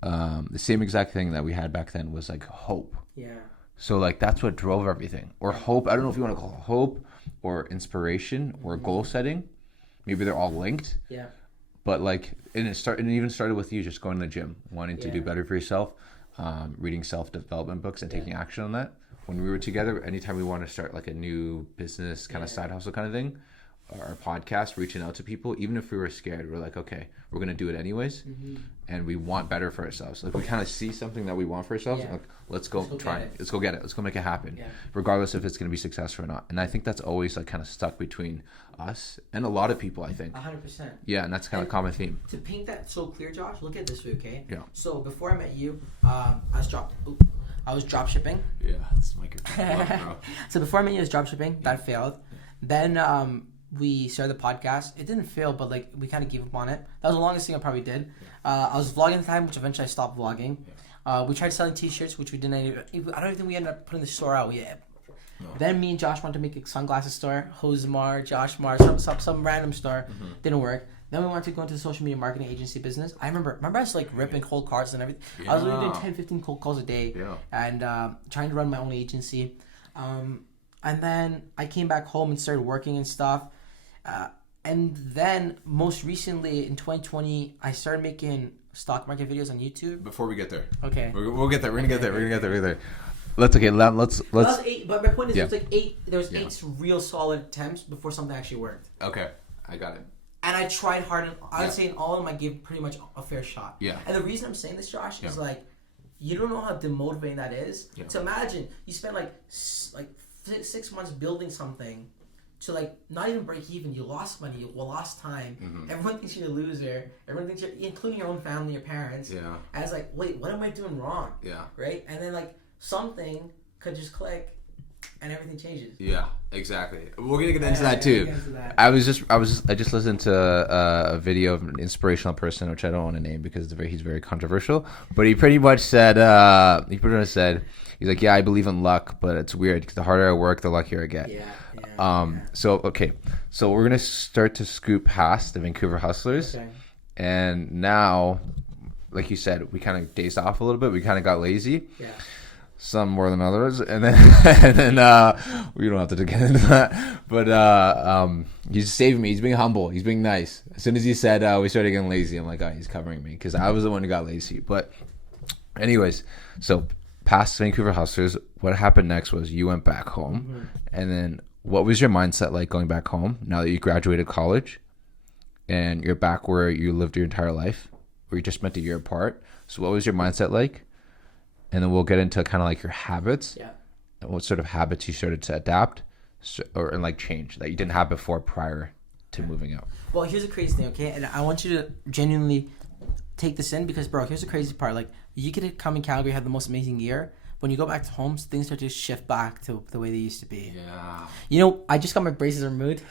The same exact thing that we had back then was like hope. Yeah. So like that's what drove everything. Or hope. I don't know if you want to call it hope or inspiration or goal setting. Maybe they're all linked. Yeah. But like, and it even started with you just going to the gym, wanting to do better for yourself, reading self-development books and taking action on that. When we were together, anytime we wanted to start like a new business kind of side hustle kind of thing, our podcast, reaching out to people, even if we were scared, we're like, okay, we're gonna do it anyways, and we want better for ourselves. Like we kind of see something that we want for ourselves, like let's go try it. Let's go get it. Let's go make it happen, regardless if it's gonna be successful or not. And I think that's always like kind of stuck between us and a lot of people. I think 100%. Yeah, and that's kind of a common theme. To paint that so clear, Josh, look at it this way, okay? Yeah. So before I met you, I was drop shipping. Yeah, it's microphone, So before I met you, I was drop shipping. That failed. Then we started the podcast. It didn't fail, but like we kind of gave up on it. That was the longest thing I probably did. I was vlogging at the time, which eventually I stopped vlogging. We tried selling T-shirts, which we didn't. I don't even think we ended up putting the store out yet. No. Then me and Josh wanted to make a sunglasses store, Josemar, Joshmar, some random store. Didn't work. Then we wanted to go into the social media marketing agency business. I remember I was like ripping cold calls and everything. I was literally doing 10, 15 cold calls a day and trying to run my own agency. And then I came back home and started working and stuff. And then most recently in 2020, I started making stock market videos on YouTube. Before we get there. Okay. We'll get there. We're gonna get there. We're gonna get there. Let's. That was 8, but my point is, Yeah. it was like 8. There was 8 real solid attempts before something actually worked. Okay, I got it. And I tried hard, and I would say in all of them, I gave pretty much a fair shot. Yeah. And the reason I'm saying this, Josh, is like, you don't know how demotivating that is. Yeah. So imagine you spend like 6 months building something to like not even break even. You lost money, you lost time. Everyone thinks you're a loser. Everyone thinks you're, including your own family, your parents. Yeah. And it's like, wait, what am I doing wrong? Yeah. Right? And then like something could just click, and everything changes. Yeah, exactly. We're gonna get into that too. Get into that. I just listened to a video of an inspirational person, which I don't want to name because he's very controversial. But he pretty much said, he's like, yeah, I believe in luck, but it's weird because the harder I work, the luckier I get. So we're gonna start to scoop past the Vancouver Hustlers, and now, like you said, we kind of dazed off a little bit. We kind of got lazy. Yeah. Some more than others, and then we don't have to get into that. But he's saving me. He's being humble. He's being nice. As soon as he said we started getting lazy, I'm like, oh, he's covering me because I was the one who got lazy. But anyways, so past Vancouver Hustlers, what happened next was you went back home, and then what was your mindset like going back home now that you graduated college, and you're back where you lived your entire life, where you just spent a year apart? So what was your mindset like? And then we'll get into kind of like your habits, and what sort of habits you started to adapt or like change that you didn't have before prior to moving out. Well, here's the crazy thing, okay? And I want you to genuinely take this in because, bro, here's the crazy part. Like, you could come in Calgary, have the most amazing year. When you go back to home, things start to shift back to the way they used to be. Yeah. You know, I just got my braces removed.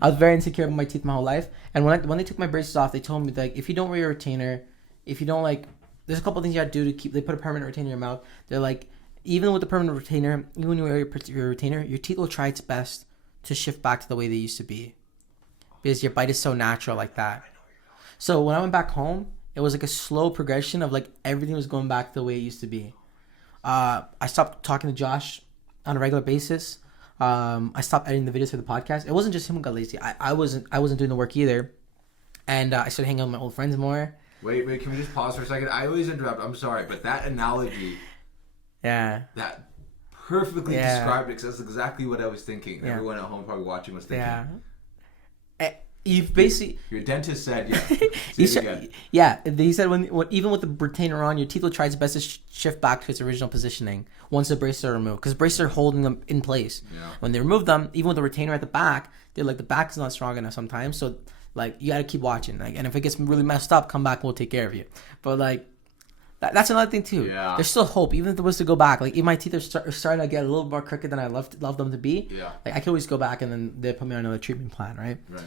I was very insecure about my teeth my whole life. And when they took my braces off, they told me, like, if you don't wear your retainer, if you don't, like, there's a couple things you gotta do to keep. They put a permanent retainer in your mouth. They're like, even with the permanent retainer, even when you wear your retainer, your teeth will try its best to shift back to the way they used to be, because your bite is so natural like that. So when I went back home, it was like a slow progression of like everything was going back to the way it used to be. I stopped talking to Josh on a regular basis. I stopped editing the videos for the podcast. It wasn't just him who got lazy. I wasn't doing the work either, and I started hanging out with my old friends more. Wait, can we just pause for a second? I always interrupt. I'm sorry, but that analogy, Yeah. that perfectly described it, because that's exactly what I was thinking. Yeah. Everyone at home probably watching was thinking. Yeah. You've basically... Your dentist said, again. Yeah, he said when even with the retainer on, your teeth will try its best to shift back to its original positioning once the braces are removed, because braces are holding them in place. Yeah. When they remove them, even with the retainer at the back, they're like, the back is not strong enough sometimes, so like you got to keep watching. Like, and if it gets really messed up, come back and we'll take care of you. But like that's another thing too. Yeah. There's still hope, even if it was to go back. Like if my teeth are starting to get a little more crooked than I love them to be. Yeah. Like I can always go back and then they put me on another treatment plan, right? Right.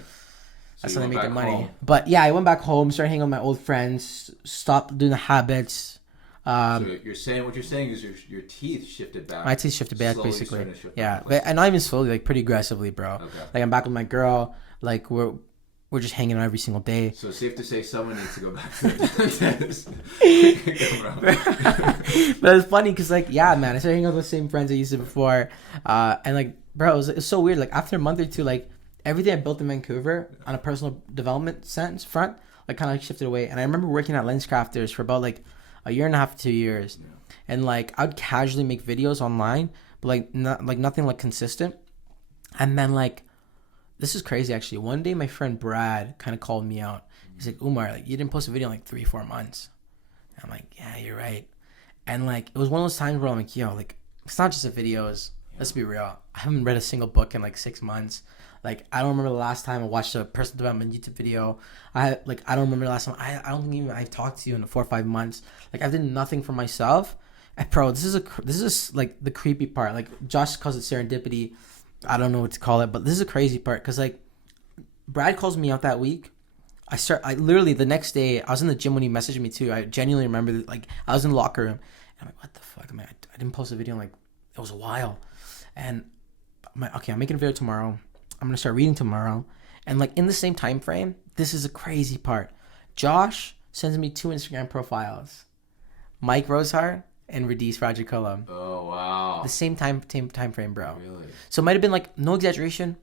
That's So how you they went make their back money. home. But yeah, I went back home, started hanging out with my old friends, stopped doing the habits. So you're saying what you're saying is your teeth shifted back. My teeth shifted back, slowly basically. starting to shift Yeah, back. but, and not even slowly, like pretty aggressively, bro. Okay. Like I'm back with my girl. Like we're just hanging out every single day. So it's safe to say someone needs to go back to the dentist. But it's funny because like, yeah, man, I started hanging out with the same friends I used to before, and like, bro, it was so weird. Like after a month or two, like everything I built in Vancouver on a personal development sense front, like kind of like shifted away. And I remember working at LensCrafters for about like a year and a half to 2 years, and like I'd casually make videos online, but like nothing like consistent. And then like, this is crazy actually. One day my friend Brad kind of called me out. He's like, Umar, like you didn't post a video in like 3-4 months. And I'm like, yeah, you're right. And like it was one of those times where I'm like, yo, like it's not just the videos. Let's be real. I haven't read a single book in like 6 months. Like I don't remember the last time I watched a personal development YouTube video. I don't remember the last time. I don't think even I've talked to you in 4 or 5 months. Like I've done nothing for myself. And bro, this is like the creepy part. Like Josh calls it serendipity. I don't know what to call it, but this is a crazy part because like Brad calls me out that week. I literally the next day I was in the gym when he messaged me too. I genuinely remember that, like I was in the locker room and I'm like, what the fuck? I mean, I didn't post a video in like it was a while, and I'm like, okay, I'm making a video tomorrow. I'm gonna start reading tomorrow, and like in the same time frame, this is a crazy part. Josh sends me 2 Instagram profiles, Mike Rosehart and Radis Rajakulam. Oh wow. The same time frame, bro. Really? So it might have been like, no exaggeration,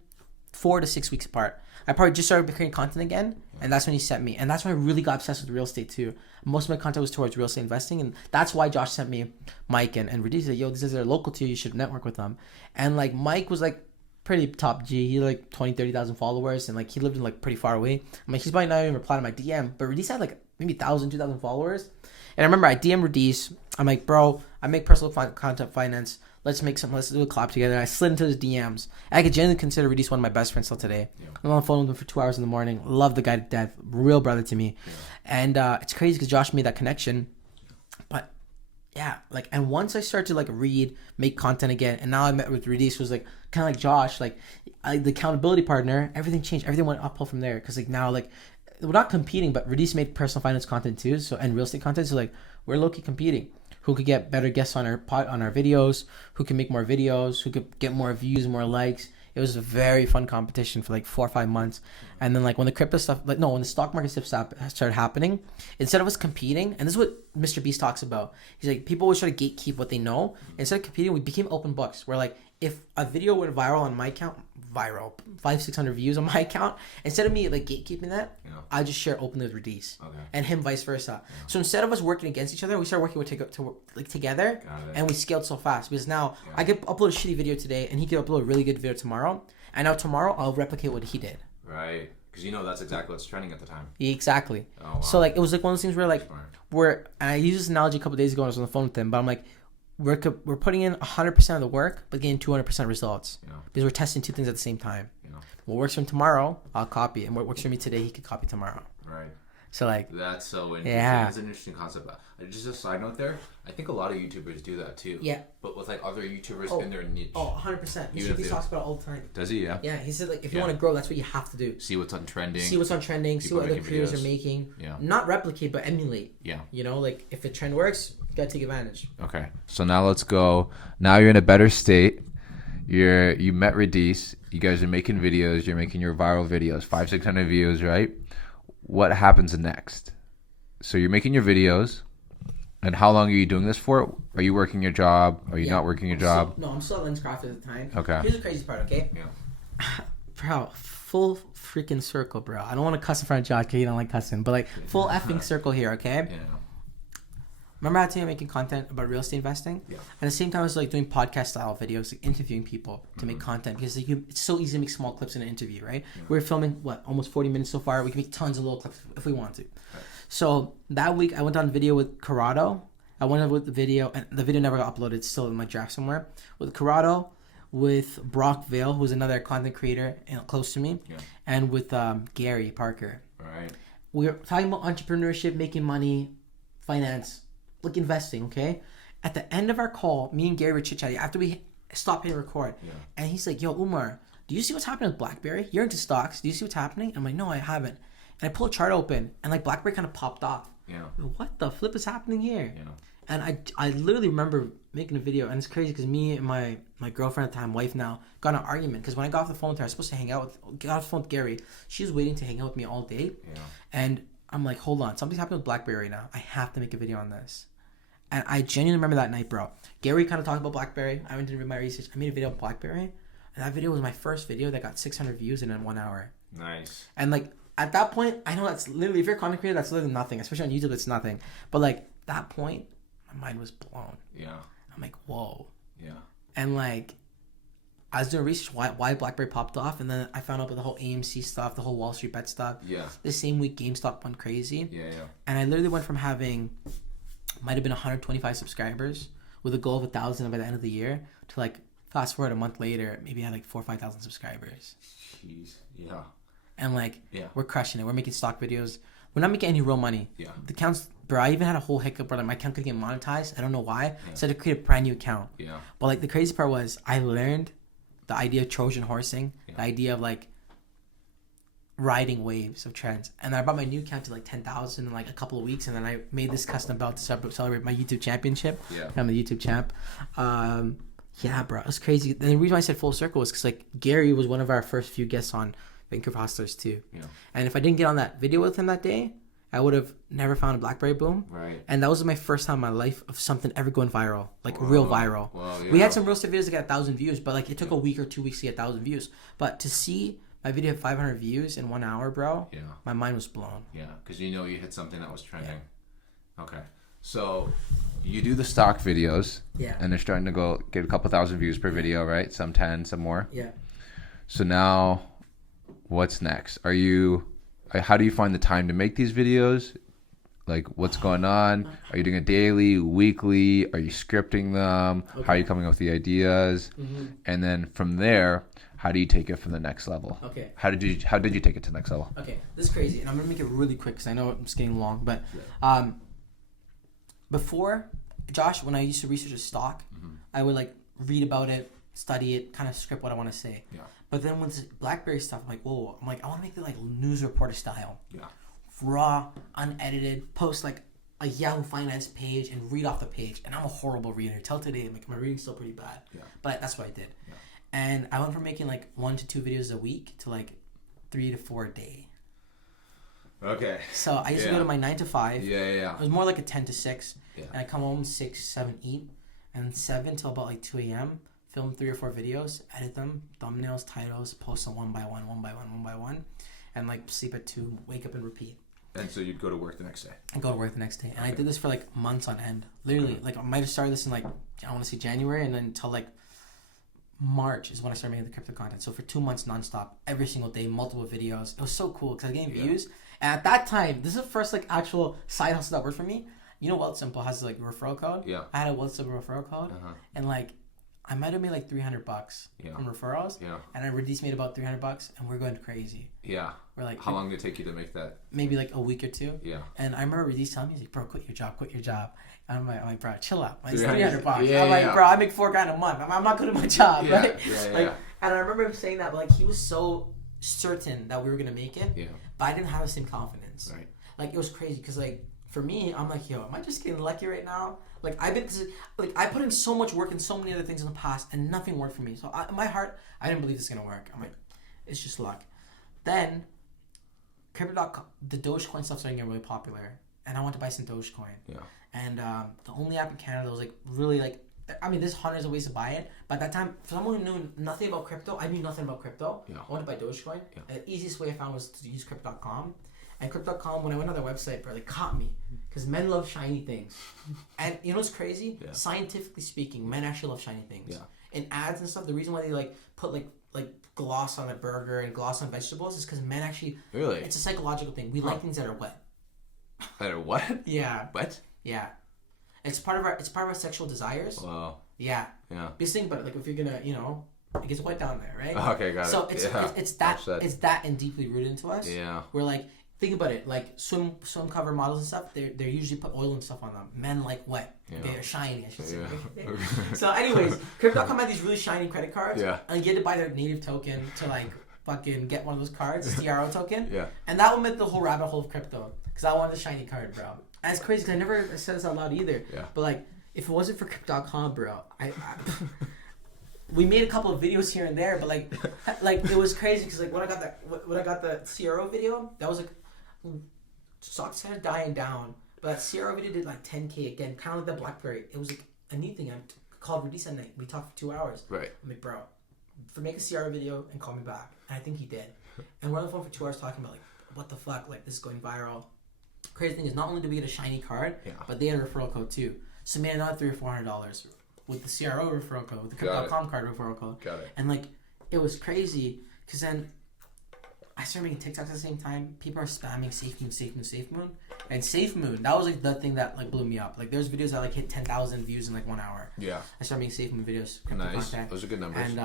4 to 6 weeks apart. I probably just started creating content again, and that's when he sent me. And that's when I really got obsessed with real estate too. Most of my content was towards real estate investing, and that's why Josh sent me Mike and Radis. He said, yo, these are local to you. You should network with them. And like Mike was like pretty top G. He had like 20,000-30,000 followers, and like he lived in like pretty far away. I'm like, he's probably not even replying to my DM, but Radis had like maybe 1,000-2,000 followers. And I remember I DM'd Radis. I'm like, bro, I make personal content finance. Let's do a collab together. I slid into his DMs. I could genuinely consider Radis one of my best friends till today. Yeah. I'm on the phone with him for 2 hours in the morning. Love the guy to death. Real brother to me. Yeah. And it's crazy because Josh made that connection. But yeah, like, and once I started to like read, make content again, and now I met with Radis, who's like kind of like Josh, like the accountability partner. Everything changed. Everything went uphill from there because like now like we're not competing, but Radis made personal finance content too, so and real estate content. So like we're low-key competing. Who could get better guests on our videos? Who can make more videos? Who could get more views, more likes? It was a very fun competition for like 4 or 5 months. And then like when the crypto stuff, when the stock market stuff started happening, instead of us competing, and this is what Mr. Beast talks about. He's like, people always try to gatekeep what they know. Instead of competing, we became open books. Where like if a video went viral on my account, 500-600 views on my account, instead of me like gatekeeping that, I just share openly with Radis, and him vice versa. So instead of us working against each other, we started working together, and we scaled so fast because now I could upload a shitty video today, and he could upload a really good video tomorrow, and now tomorrow I'll replicate what he did. Right, because that's exactly what's trending at the time. Exactly. Oh, wow. So like it was like one of those things where like and I used this analogy a couple of days ago when I was on the phone with him, but I'm like, we're putting in 100% of the work, but getting 200% results. Because we're testing 2 things at the same time. What works for him tomorrow, I'll copy. And what works for me today, he could copy tomorrow. Right. So like... That's so interesting. Yeah. That's an interesting concept. Just a side note there, I think a lot of YouTubers do that too. Yeah. But with like other YouTubers in their niche. Oh, 100%. Mr. Beast talks about it all the time. Does he? Yeah. Yeah, he said like if you want to grow, that's what you have to do. See what's on trending. See what other creators are making. Yeah. Not replicate, but emulate. Yeah. Like if a trend works, you gotta take advantage. Okay. So now let's go. Now you're in a better state. You met Radis. You guys are making videos. You're making your viral videos, 500-600 views, right? What happens next? So you're making your videos, and how long are you doing this for? Are you working your job? Are you not working your job? I'm still at LensCraft at the time. Okay. Here's the crazy part, okay? Yeah. Bro, full freaking circle, bro. I don't want to cuss in front of Josh because you don't like cussing, but like full effing circle here, okay? Yeah. Remember I had to making content about real estate investing? Yeah. At the same time, I was like doing podcast style videos, like interviewing people to make content because like, it's so easy to make small clips in an interview, right? Yeah. We're filming almost 40 minutes so far. We can make tons of little clips if we want to. Right. So that week I went on video with Corrado. I went on with the video, and the video never got uploaded. It's still in my draft somewhere. With Corrado, with Brock Vale, who's another content creator close to me, and with Gary Parker. Right. We were talking about entrepreneurship, making money, finance, like investing, okay? At the end of our call, me and Gary were chit-chatting after we stopped hitting record. Yeah. And he's like, yo, Umar, do you see what's happening with BlackBerry? You're into stocks. Do you see what's happening? I'm like, no, I haven't. And I pull a chart open, and like BlackBerry kind of popped off. Yeah. What the flip is happening here? Yeah. And I literally remember making a video, and it's crazy because me and my girlfriend at the time, wife now, got in an argument because when I got off the phone with her, I was supposed to got off the phone with Gary. She was waiting to hang out with me all day. Yeah. And I'm like, hold on, something's happening with BlackBerry right now. I have to make a video on this. And I genuinely remember that night, bro. Gary kind of talked about BlackBerry. I went to do my research. I made a video on BlackBerry, and that video was my first video that got 600 views in 1 hour. Nice. And like at that point, I know that's literally, if you're a content creator, that's literally nothing. Especially on YouTube, it's nothing. But like that point, my mind was blown. Yeah. I'm like, whoa. Yeah. And like, I was doing research why BlackBerry popped off, and then I found out about the whole AMC stuff, the whole Wall Street bet stuff. Yeah. The same week, GameStop went crazy. Yeah. And I literally went from having, might have been 125 subscribers with a goal of 1,000 by the end of the year to like fast forward a month later, maybe I had like 4,000 or 5,000 subscribers. Jeez. Yeah. And like, we're crushing it. We're making stock videos. We're not making any real money. Yeah. The accounts, bro, I even had a whole hiccup where like my account could get monetized. I don't know why. So I had to create a brand new account. Yeah. But like the crazy part was I learned the idea of Trojan horsing, the idea of like riding waves of trends. And I brought my new account to like 10,000 in like a couple of weeks. And then I made this custom belt to celebrate my YouTube championship. Yeah. I'm a YouTube champ. Yeah, bro, it was crazy. And the reason why I said full circle was because like Gary was one of our first few guests on Vancouver Hustlers too. Yeah. And if I didn't get on that video with him that day, I would have never found a BlackBerry boom. Right. And that was my first time in my life of something ever going viral, like real viral. Whoa, yeah. We had some real estate videos that got 1,000 views, but like it took a week or 2 weeks to get 1,000 views. But to see my video have 500 views in 1 hour, bro, my mind was blown. Yeah, because you hit something that was trending. Yeah. Okay. So you do the stock videos. Yeah. And they're starting to get a couple thousand views per video, right? Some 10, some more. Yeah. So now what's next? How do you find the time to make these videos? Like, what's going on? Are you doing it daily, weekly? Are you scripting them? Okay. How are you coming up with the ideas? Mm-hmm. And then from there, how do you take it from the next level? Okay. How did you take it to the next level? Okay, this is crazy, and I'm gonna make it really quick because I know I'm just getting long. But before, Josh, when I used to research a stock, I would like read about it, study it, kind of script what I want to say. Yeah. But then with this BlackBerry stuff, I'm like, whoa! I'm like, I want to make it like news reporter style. Yeah. Raw, unedited, post like a Yahoo Finance page and read off the page. And I'm a horrible reader. Till today, like my reading's still pretty bad. Yeah. But that's what I did. Yeah. And I went from making like 1 to 2 videos a week to like 3 to 4 a day. Okay. So I used to go to my 9 to 5. Yeah. It was more like a 10 to 6. Yeah. And I come home 6, 7, eat, and 7 till about like 2 a.m. Film 3 or 4 videos, edit them, thumbnails, titles, post them one by one, and like sleep at 2, wake up and repeat. And so you'd go to work the next day. I go to work the next day, and I did this for like months on end. Literally, like I might have started this in like I want to say January, and then until like March is when I started making the crypto content. So for 2 months nonstop, every single day, multiple videos. It was so cool because I was getting views. And at that time, this is the first like actual side hustle that worked for me. You know, Wealthsimple has like a referral code. Yeah. I had a Wealthsimple referral code, and like I might have made like $300 from referrals. Yeah. And I Release made about $300, and we're going crazy. Yeah. We're like, how long did it take you to make that? Maybe like a week or 2. Yeah. And I remember Release telling me, he's like, bro, quit your job. And I'm like, bro, chill out. It's $300. Yeah, I'm like, bro, I make $4,000 a month. I'm not good at my job, right? Yeah. And I remember him saying that, but like he was so certain that we were gonna make it. Yeah. But I didn't have the same confidence. Right. Like it was crazy because like for me, I'm like, yo, am I just getting lucky right now? Like I put in so much work and so many other things in the past, and nothing worked for me. So in my heart, I didn't believe this is gonna work. I'm like, it's just luck. Then, Crypto.com, the Dogecoin stuff started getting really popular, and I wanted to buy some Dogecoin. Yeah. And the only app in Canada that was like really like I mean, there's hundreds of ways to buy it. But at that time, for someone who knew nothing about crypto, I knew nothing about crypto. Yeah. I wanted to buy Dogecoin. Yeah. The easiest way I found was to use Crypto.com. And Crypto.com, when I went on their website, bro, they caught me. Because men love shiny things. And you know what's crazy? Yeah. Scientifically speaking, men actually love shiny things. Yeah. In ads and stuff, the reason why they like put like gloss on a burger and gloss on vegetables is because men actually... Really? It's a psychological thing. We like things that are wet. That are what? Yeah. What? Yeah. It's part of our sexual desires. Wow. Yeah. Yeah. Just think about it. Like if you're gonna, it gets wet down there, right? Okay, got it. So it's that and deeply rooted into us. Yeah. We're like, think about it. Like swim cover models and stuff. They're usually put oil and stuff on them. Men like wet. Yeah. They're shiny. I should say. Yeah. So, anyways, Crypto.com had these really shiny credit cards. Yeah. And you had to buy their native token to like fucking get one of those cards, CRO token. Yeah. And that would make the whole rabbit hole of crypto because I wanted a shiny card, bro. And it's crazy because I never said this out loud either. Yeah. But like, if it wasn't for Crypto.com, bro, we made a couple of videos here and there, but like it was crazy because like when I got the CRO video, that was like stocks started dying down, but that CRO video did like 10K again, kind of like the BlackBerry. It was like a neat thing. I called Rudy that night. We talked for 2 hours. Right. I'm like, bro, make a CRO video and call me back. And I think he did. And we're on the phone for 2 hours talking about like, what the fuck, like this is going viral. Crazy thing is, not only did we get a shiny card, but they had a referral code too. So we made another $300 or $400 with the CRO referral code, with the Crypto.com card referral code. Got it. And like, it was crazy because then I started making TikToks at the same time. People are spamming Safe Moon, Safe Moon, Safe Moon. And Safe Moon, that was like the thing that like blew me up. Like there's videos that like hit 10,000 views in like 1 hour. Yeah. I started making Safe Moon videos. Nice. Content, those are good numbers. and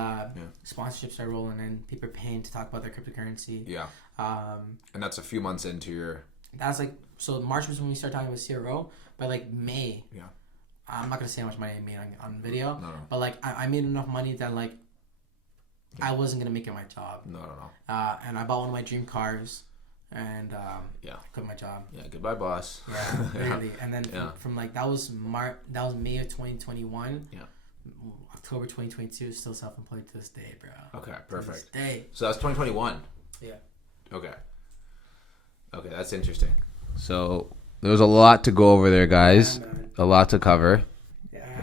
sponsorships are rolling in. People are paying to talk about their cryptocurrency. Yeah. And that's a few months into your... That's like, so March was when we started talking about CRO. By like May, Yeah. I'm not going to say how much money I made on video. No. But like I made enough money that like I wasn't going to make it my job. No. And I bought one of my dream cars. And I quit my job. Yeah, goodbye, boss. Yeah, literally. And then from like that was May of 2021. Yeah. October 2022, still self-employed to this day, bro. Okay, perfect. To this day. So that's 2021. Yeah. Okay, that's interesting. So there's a lot to go over there, guys. Yeah, a lot to cover. Yeah.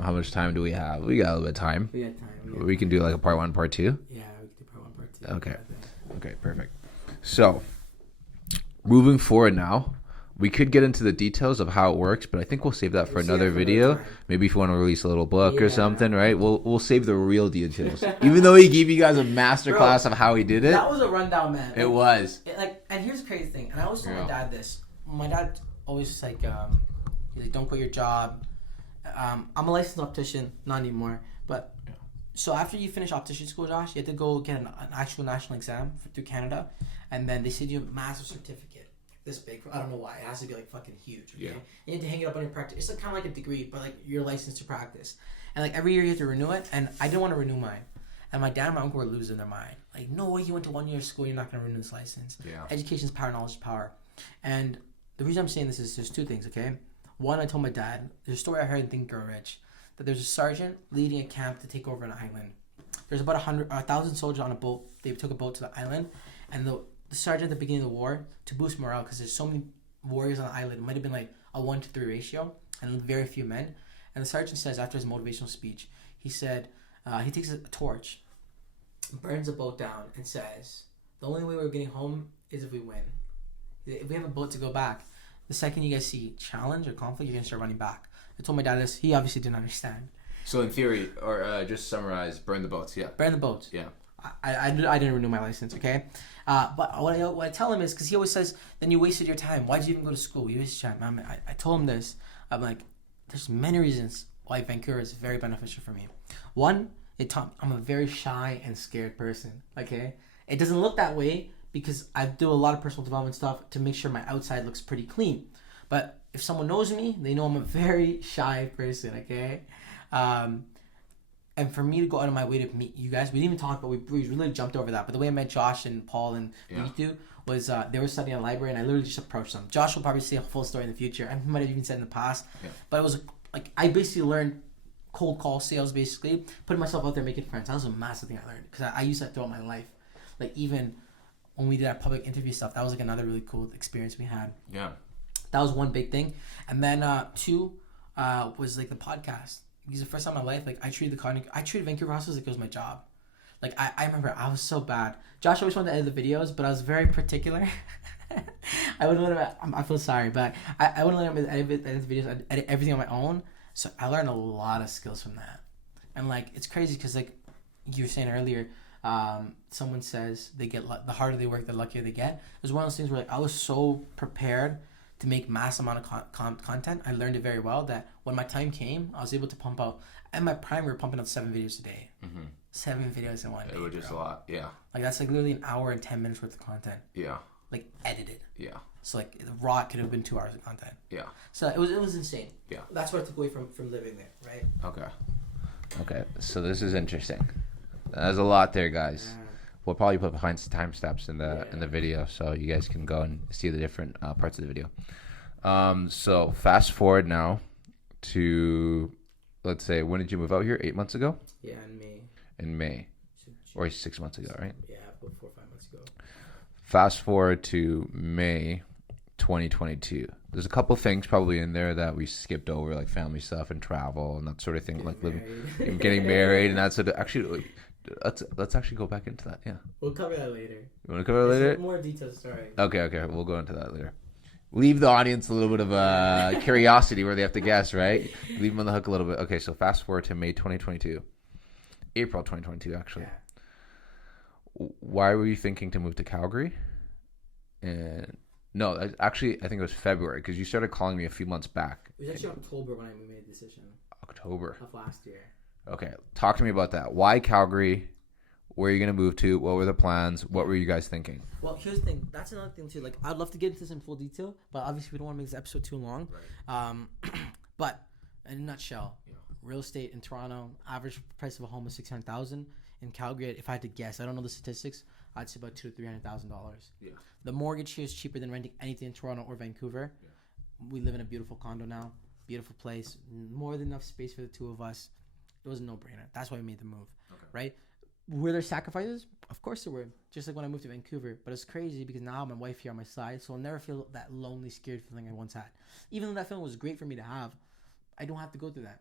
How much time do we have? We got a little bit of time. We got time. We can do like a part 1, part 2. Yeah, we can do part 1, part 2. Okay. Okay, perfect. So, moving forward now, we could get into the details of how it works, but I think we'll save that for another video. Maybe if you want to release a little book or something, right? We'll save the real details. Even though he gave you guys a masterclass of how he did it. That was a rundown, man. It was. And here's the crazy thing, and I always told my dad this. My dad always like, he's like, don't quit your job. I'm a licensed optician, not anymore, but so after you finish optician school, Josh, you have to go get an actual national exam through Canada, and then they send you a massive certificate, this big. I don't know why. It has to be like fucking huge. Okay? Yeah. You need to hang it up on your practice. It's like kind of like a degree, but like you're licensed to practice. And like every year you have to renew it, and I didn't want to renew mine. And my dad and my uncle were losing their mind. Like, no way, you went to 1 year of school, you're not going to renew this license. Yeah. Education's power, knowledge is power. And the reason I'm saying this is there's 2 things, okay? One, I told my dad, there's a story I heard in Think and Grow Rich, that there's a sergeant leading a camp to take over an island. There's about 1,000 soldiers on a boat. They took a boat to the island, and the sergeant at the beginning of the war, to boost morale, because there's so many warriors on the island, it might have been like a 1-to-3 ratio, and very few men. And the sergeant says, after his motivational speech, he said, he takes a torch, burns the boat down, and says, the only way we're getting home is if we win. If we have a boat to go back, the second you guys see challenge or conflict, you're going to start running back. I told my dad this. He obviously didn't understand. So in theory, or just to summarize, burn the boats, yeah. Burn the boats. Yeah. I didn't renew my license, okay? But what I tell him is, because he always says, then you wasted your time. Why'd you even go to school? You wasted your time. I told him this. I'm like, there's many reasons why Vancouver is very beneficial for me. One, I'm a very shy and scared person, okay? It doesn't look that way because I do a lot of personal development stuff to make sure my outside looks pretty clean. But if someone knows me, they know I'm a very shy person, okay? And for me to go out of my way to meet you guys, we didn't even talk, but we really jumped over that. But the way I met Josh and Paul and Ritu was they were studying at a library, and I literally just approached them. Josh will probably say a full story in the future. I might have even said in the past. Yeah. But it was like I basically learned cold call sales, basically putting myself out there, making friends. That was a massive thing I learned because I used that throughout my life. Like even when we did our public interview stuff, that was like another really cool experience we had. Yeah. That was one big thing. And then 2 was like the podcast. because the first time in my life, like I treated Vancouver hostels like it was my job. Like I remember I was so bad. Josh always wanted to edit the videos, but I was very particular. I wouldn't let him. I feel sorry, but I wouldn't let him edit the videos. I'd edit everything on my own. So I learned a lot of skills from that. And like it's crazy because like you were saying earlier, someone says they get the harder they work, the luckier they get. It was one of those things where like I was so prepared to make mass amount of content. I learned it very well that when my time came, I was able to pump out. At my prime, we were pumping out 7 videos a day. 7 videos in one day. It was just a lot. Yeah. Like that's like literally an hour and 10 minutes worth of content. Yeah. Like edited. Yeah. So like the raw could have been 2 hours of content. Yeah. So it was insane. Yeah. That's what I took away from living there, right? Okay. So this is interesting. There's a lot there, guys. We'll probably put behind timestamps in the video, so you guys can go and see the different parts of the video. So fast forward now to, let's say, when did you move out here? 8 months ago? Yeah, in May. In May. Or 6 months ago, right? Yeah, about 4 or 5 months ago. Fast forward to May 2022. There's a couple things probably in there that we skipped over, like family stuff and travel and that sort of thing, getting married and that sort of. Actually, let's actually go back into that. Yeah, we'll cover that later. You want to cover that later? More details, sorry. Okay, we'll go into that later. Leave the audience a little bit of curiosity where they have to guess, right? Leave them on the hook a little bit. Okay, so fast forward to May 2022, April 2022, actually. Yeah. Why were you thinking to move to Calgary? And no, actually, I think it was February because you started calling me a few months back. It was actually October when I made a decision. October of last year. Okay, talk to me about that. Why Calgary? Where are you going to move to? What were the plans? What were you guys thinking? Well, here's the thing. That's another thing, too. Like, I'd love to get into this in full detail, but obviously we don't want to make this episode too long. Right. But in a nutshell, real estate in Toronto, average price of a home is $600,000. In Calgary, if I had to guess, I don't know the statistics, I'd say about $200,000 to $300,000. Yeah. The mortgage here is cheaper than renting anything in Toronto or Vancouver. Yeah. We live in a beautiful condo now, beautiful place, more than enough space for the two of us. It was a no-brainer. That's why we made the move, right? Were there sacrifices? Of course there were. Just like when I moved to Vancouver. But it's crazy because now I have my wife here on my side, so I'll never feel that lonely, scared feeling I once had. Even though that feeling was great for me to have, I don't have to go through that.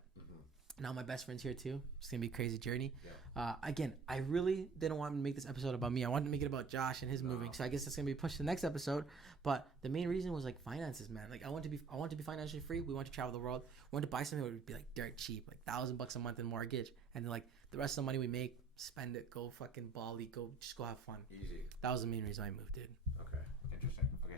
Now my best friend's here too. It's going to be a crazy journey. Yeah. Again, I really didn't want to make this episode about me. I wanted to make it about Josh and his moving. So I guess that's going to be pushed to the next episode. But the main reason was like finances, man. Like I want to be financially free. We want to travel the world. We want to buy something that would be like dirt cheap, like $1,000 a month in mortgage. And then like the rest of the money we make, spend it, go fucking Bali, just go have fun. Easy. That was the main reason I moved, dude. Okay. Interesting. Okay,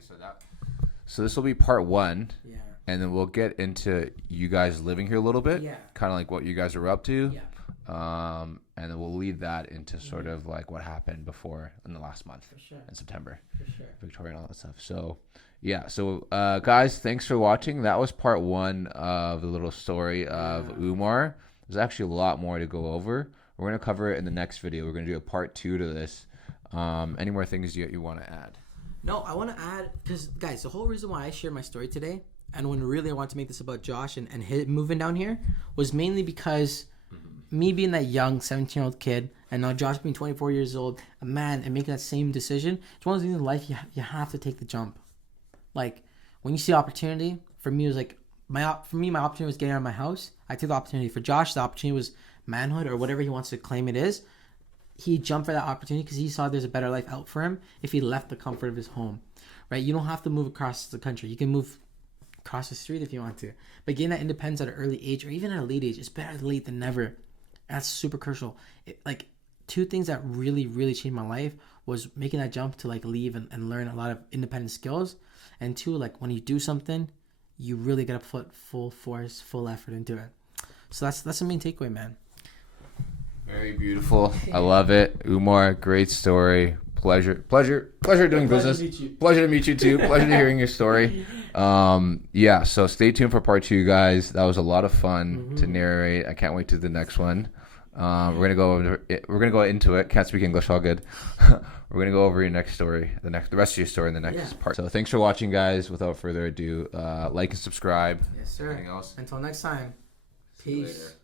so this will be part 1. Yeah. And then we'll get into you guys living here a little bit. Yeah. Kind of like what you guys are up to. Yeah. And then we'll lead that into sort of like what happened before in the last month. For sure. In September. For sure. Victoria and all that stuff. So, yeah. So, guys, thanks for watching. That was part 1 of the little story of Umar. There's actually a lot more to go over. We're going to cover it in the next video. We're going to do a part 2 to this. Any more things you want to add? No, I want to add, because, guys, the whole reason why I shared my story today, and when really I wanted to make this about Josh and his moving down here, was mainly because me being that young 17-year-old kid, and now Josh being 24 years old, a man, and making that same decision, it's one of those things in life you have to take the jump. Like, when you see opportunity, for me, it was like, my opportunity was getting out of my house. I took the opportunity. For Josh, the opportunity was manhood or whatever he wants to claim it is. He jumped for that opportunity because he saw there's a better life out for him if he left the comfort of his home, right? You don't have to move across the country. You can move across the street if you want to. But getting that independence at an early age or even at a late age, it's better late than never. That's super crucial. Like 2 things that really, really changed my life was making that jump to like leave and learn a lot of independent skills. And 2, like when you do something, you really got to put full force, full effort into it. So that's the main takeaway, man. Very beautiful. I love it. Umar, great story. Pleasure doing business. Pleasure to meet you too. Pleasure to hearing your story. Yeah, so stay tuned for part 2, guys. That was a lot of fun to narrate. I can't wait to the next one. We're gonna go into it. Can't speak English, all good. We're gonna go over your next story, the rest of your story in the next part. So thanks for watching, guys. Without further ado, like and subscribe. Yes, sir. Anything else? Until next time. Peace.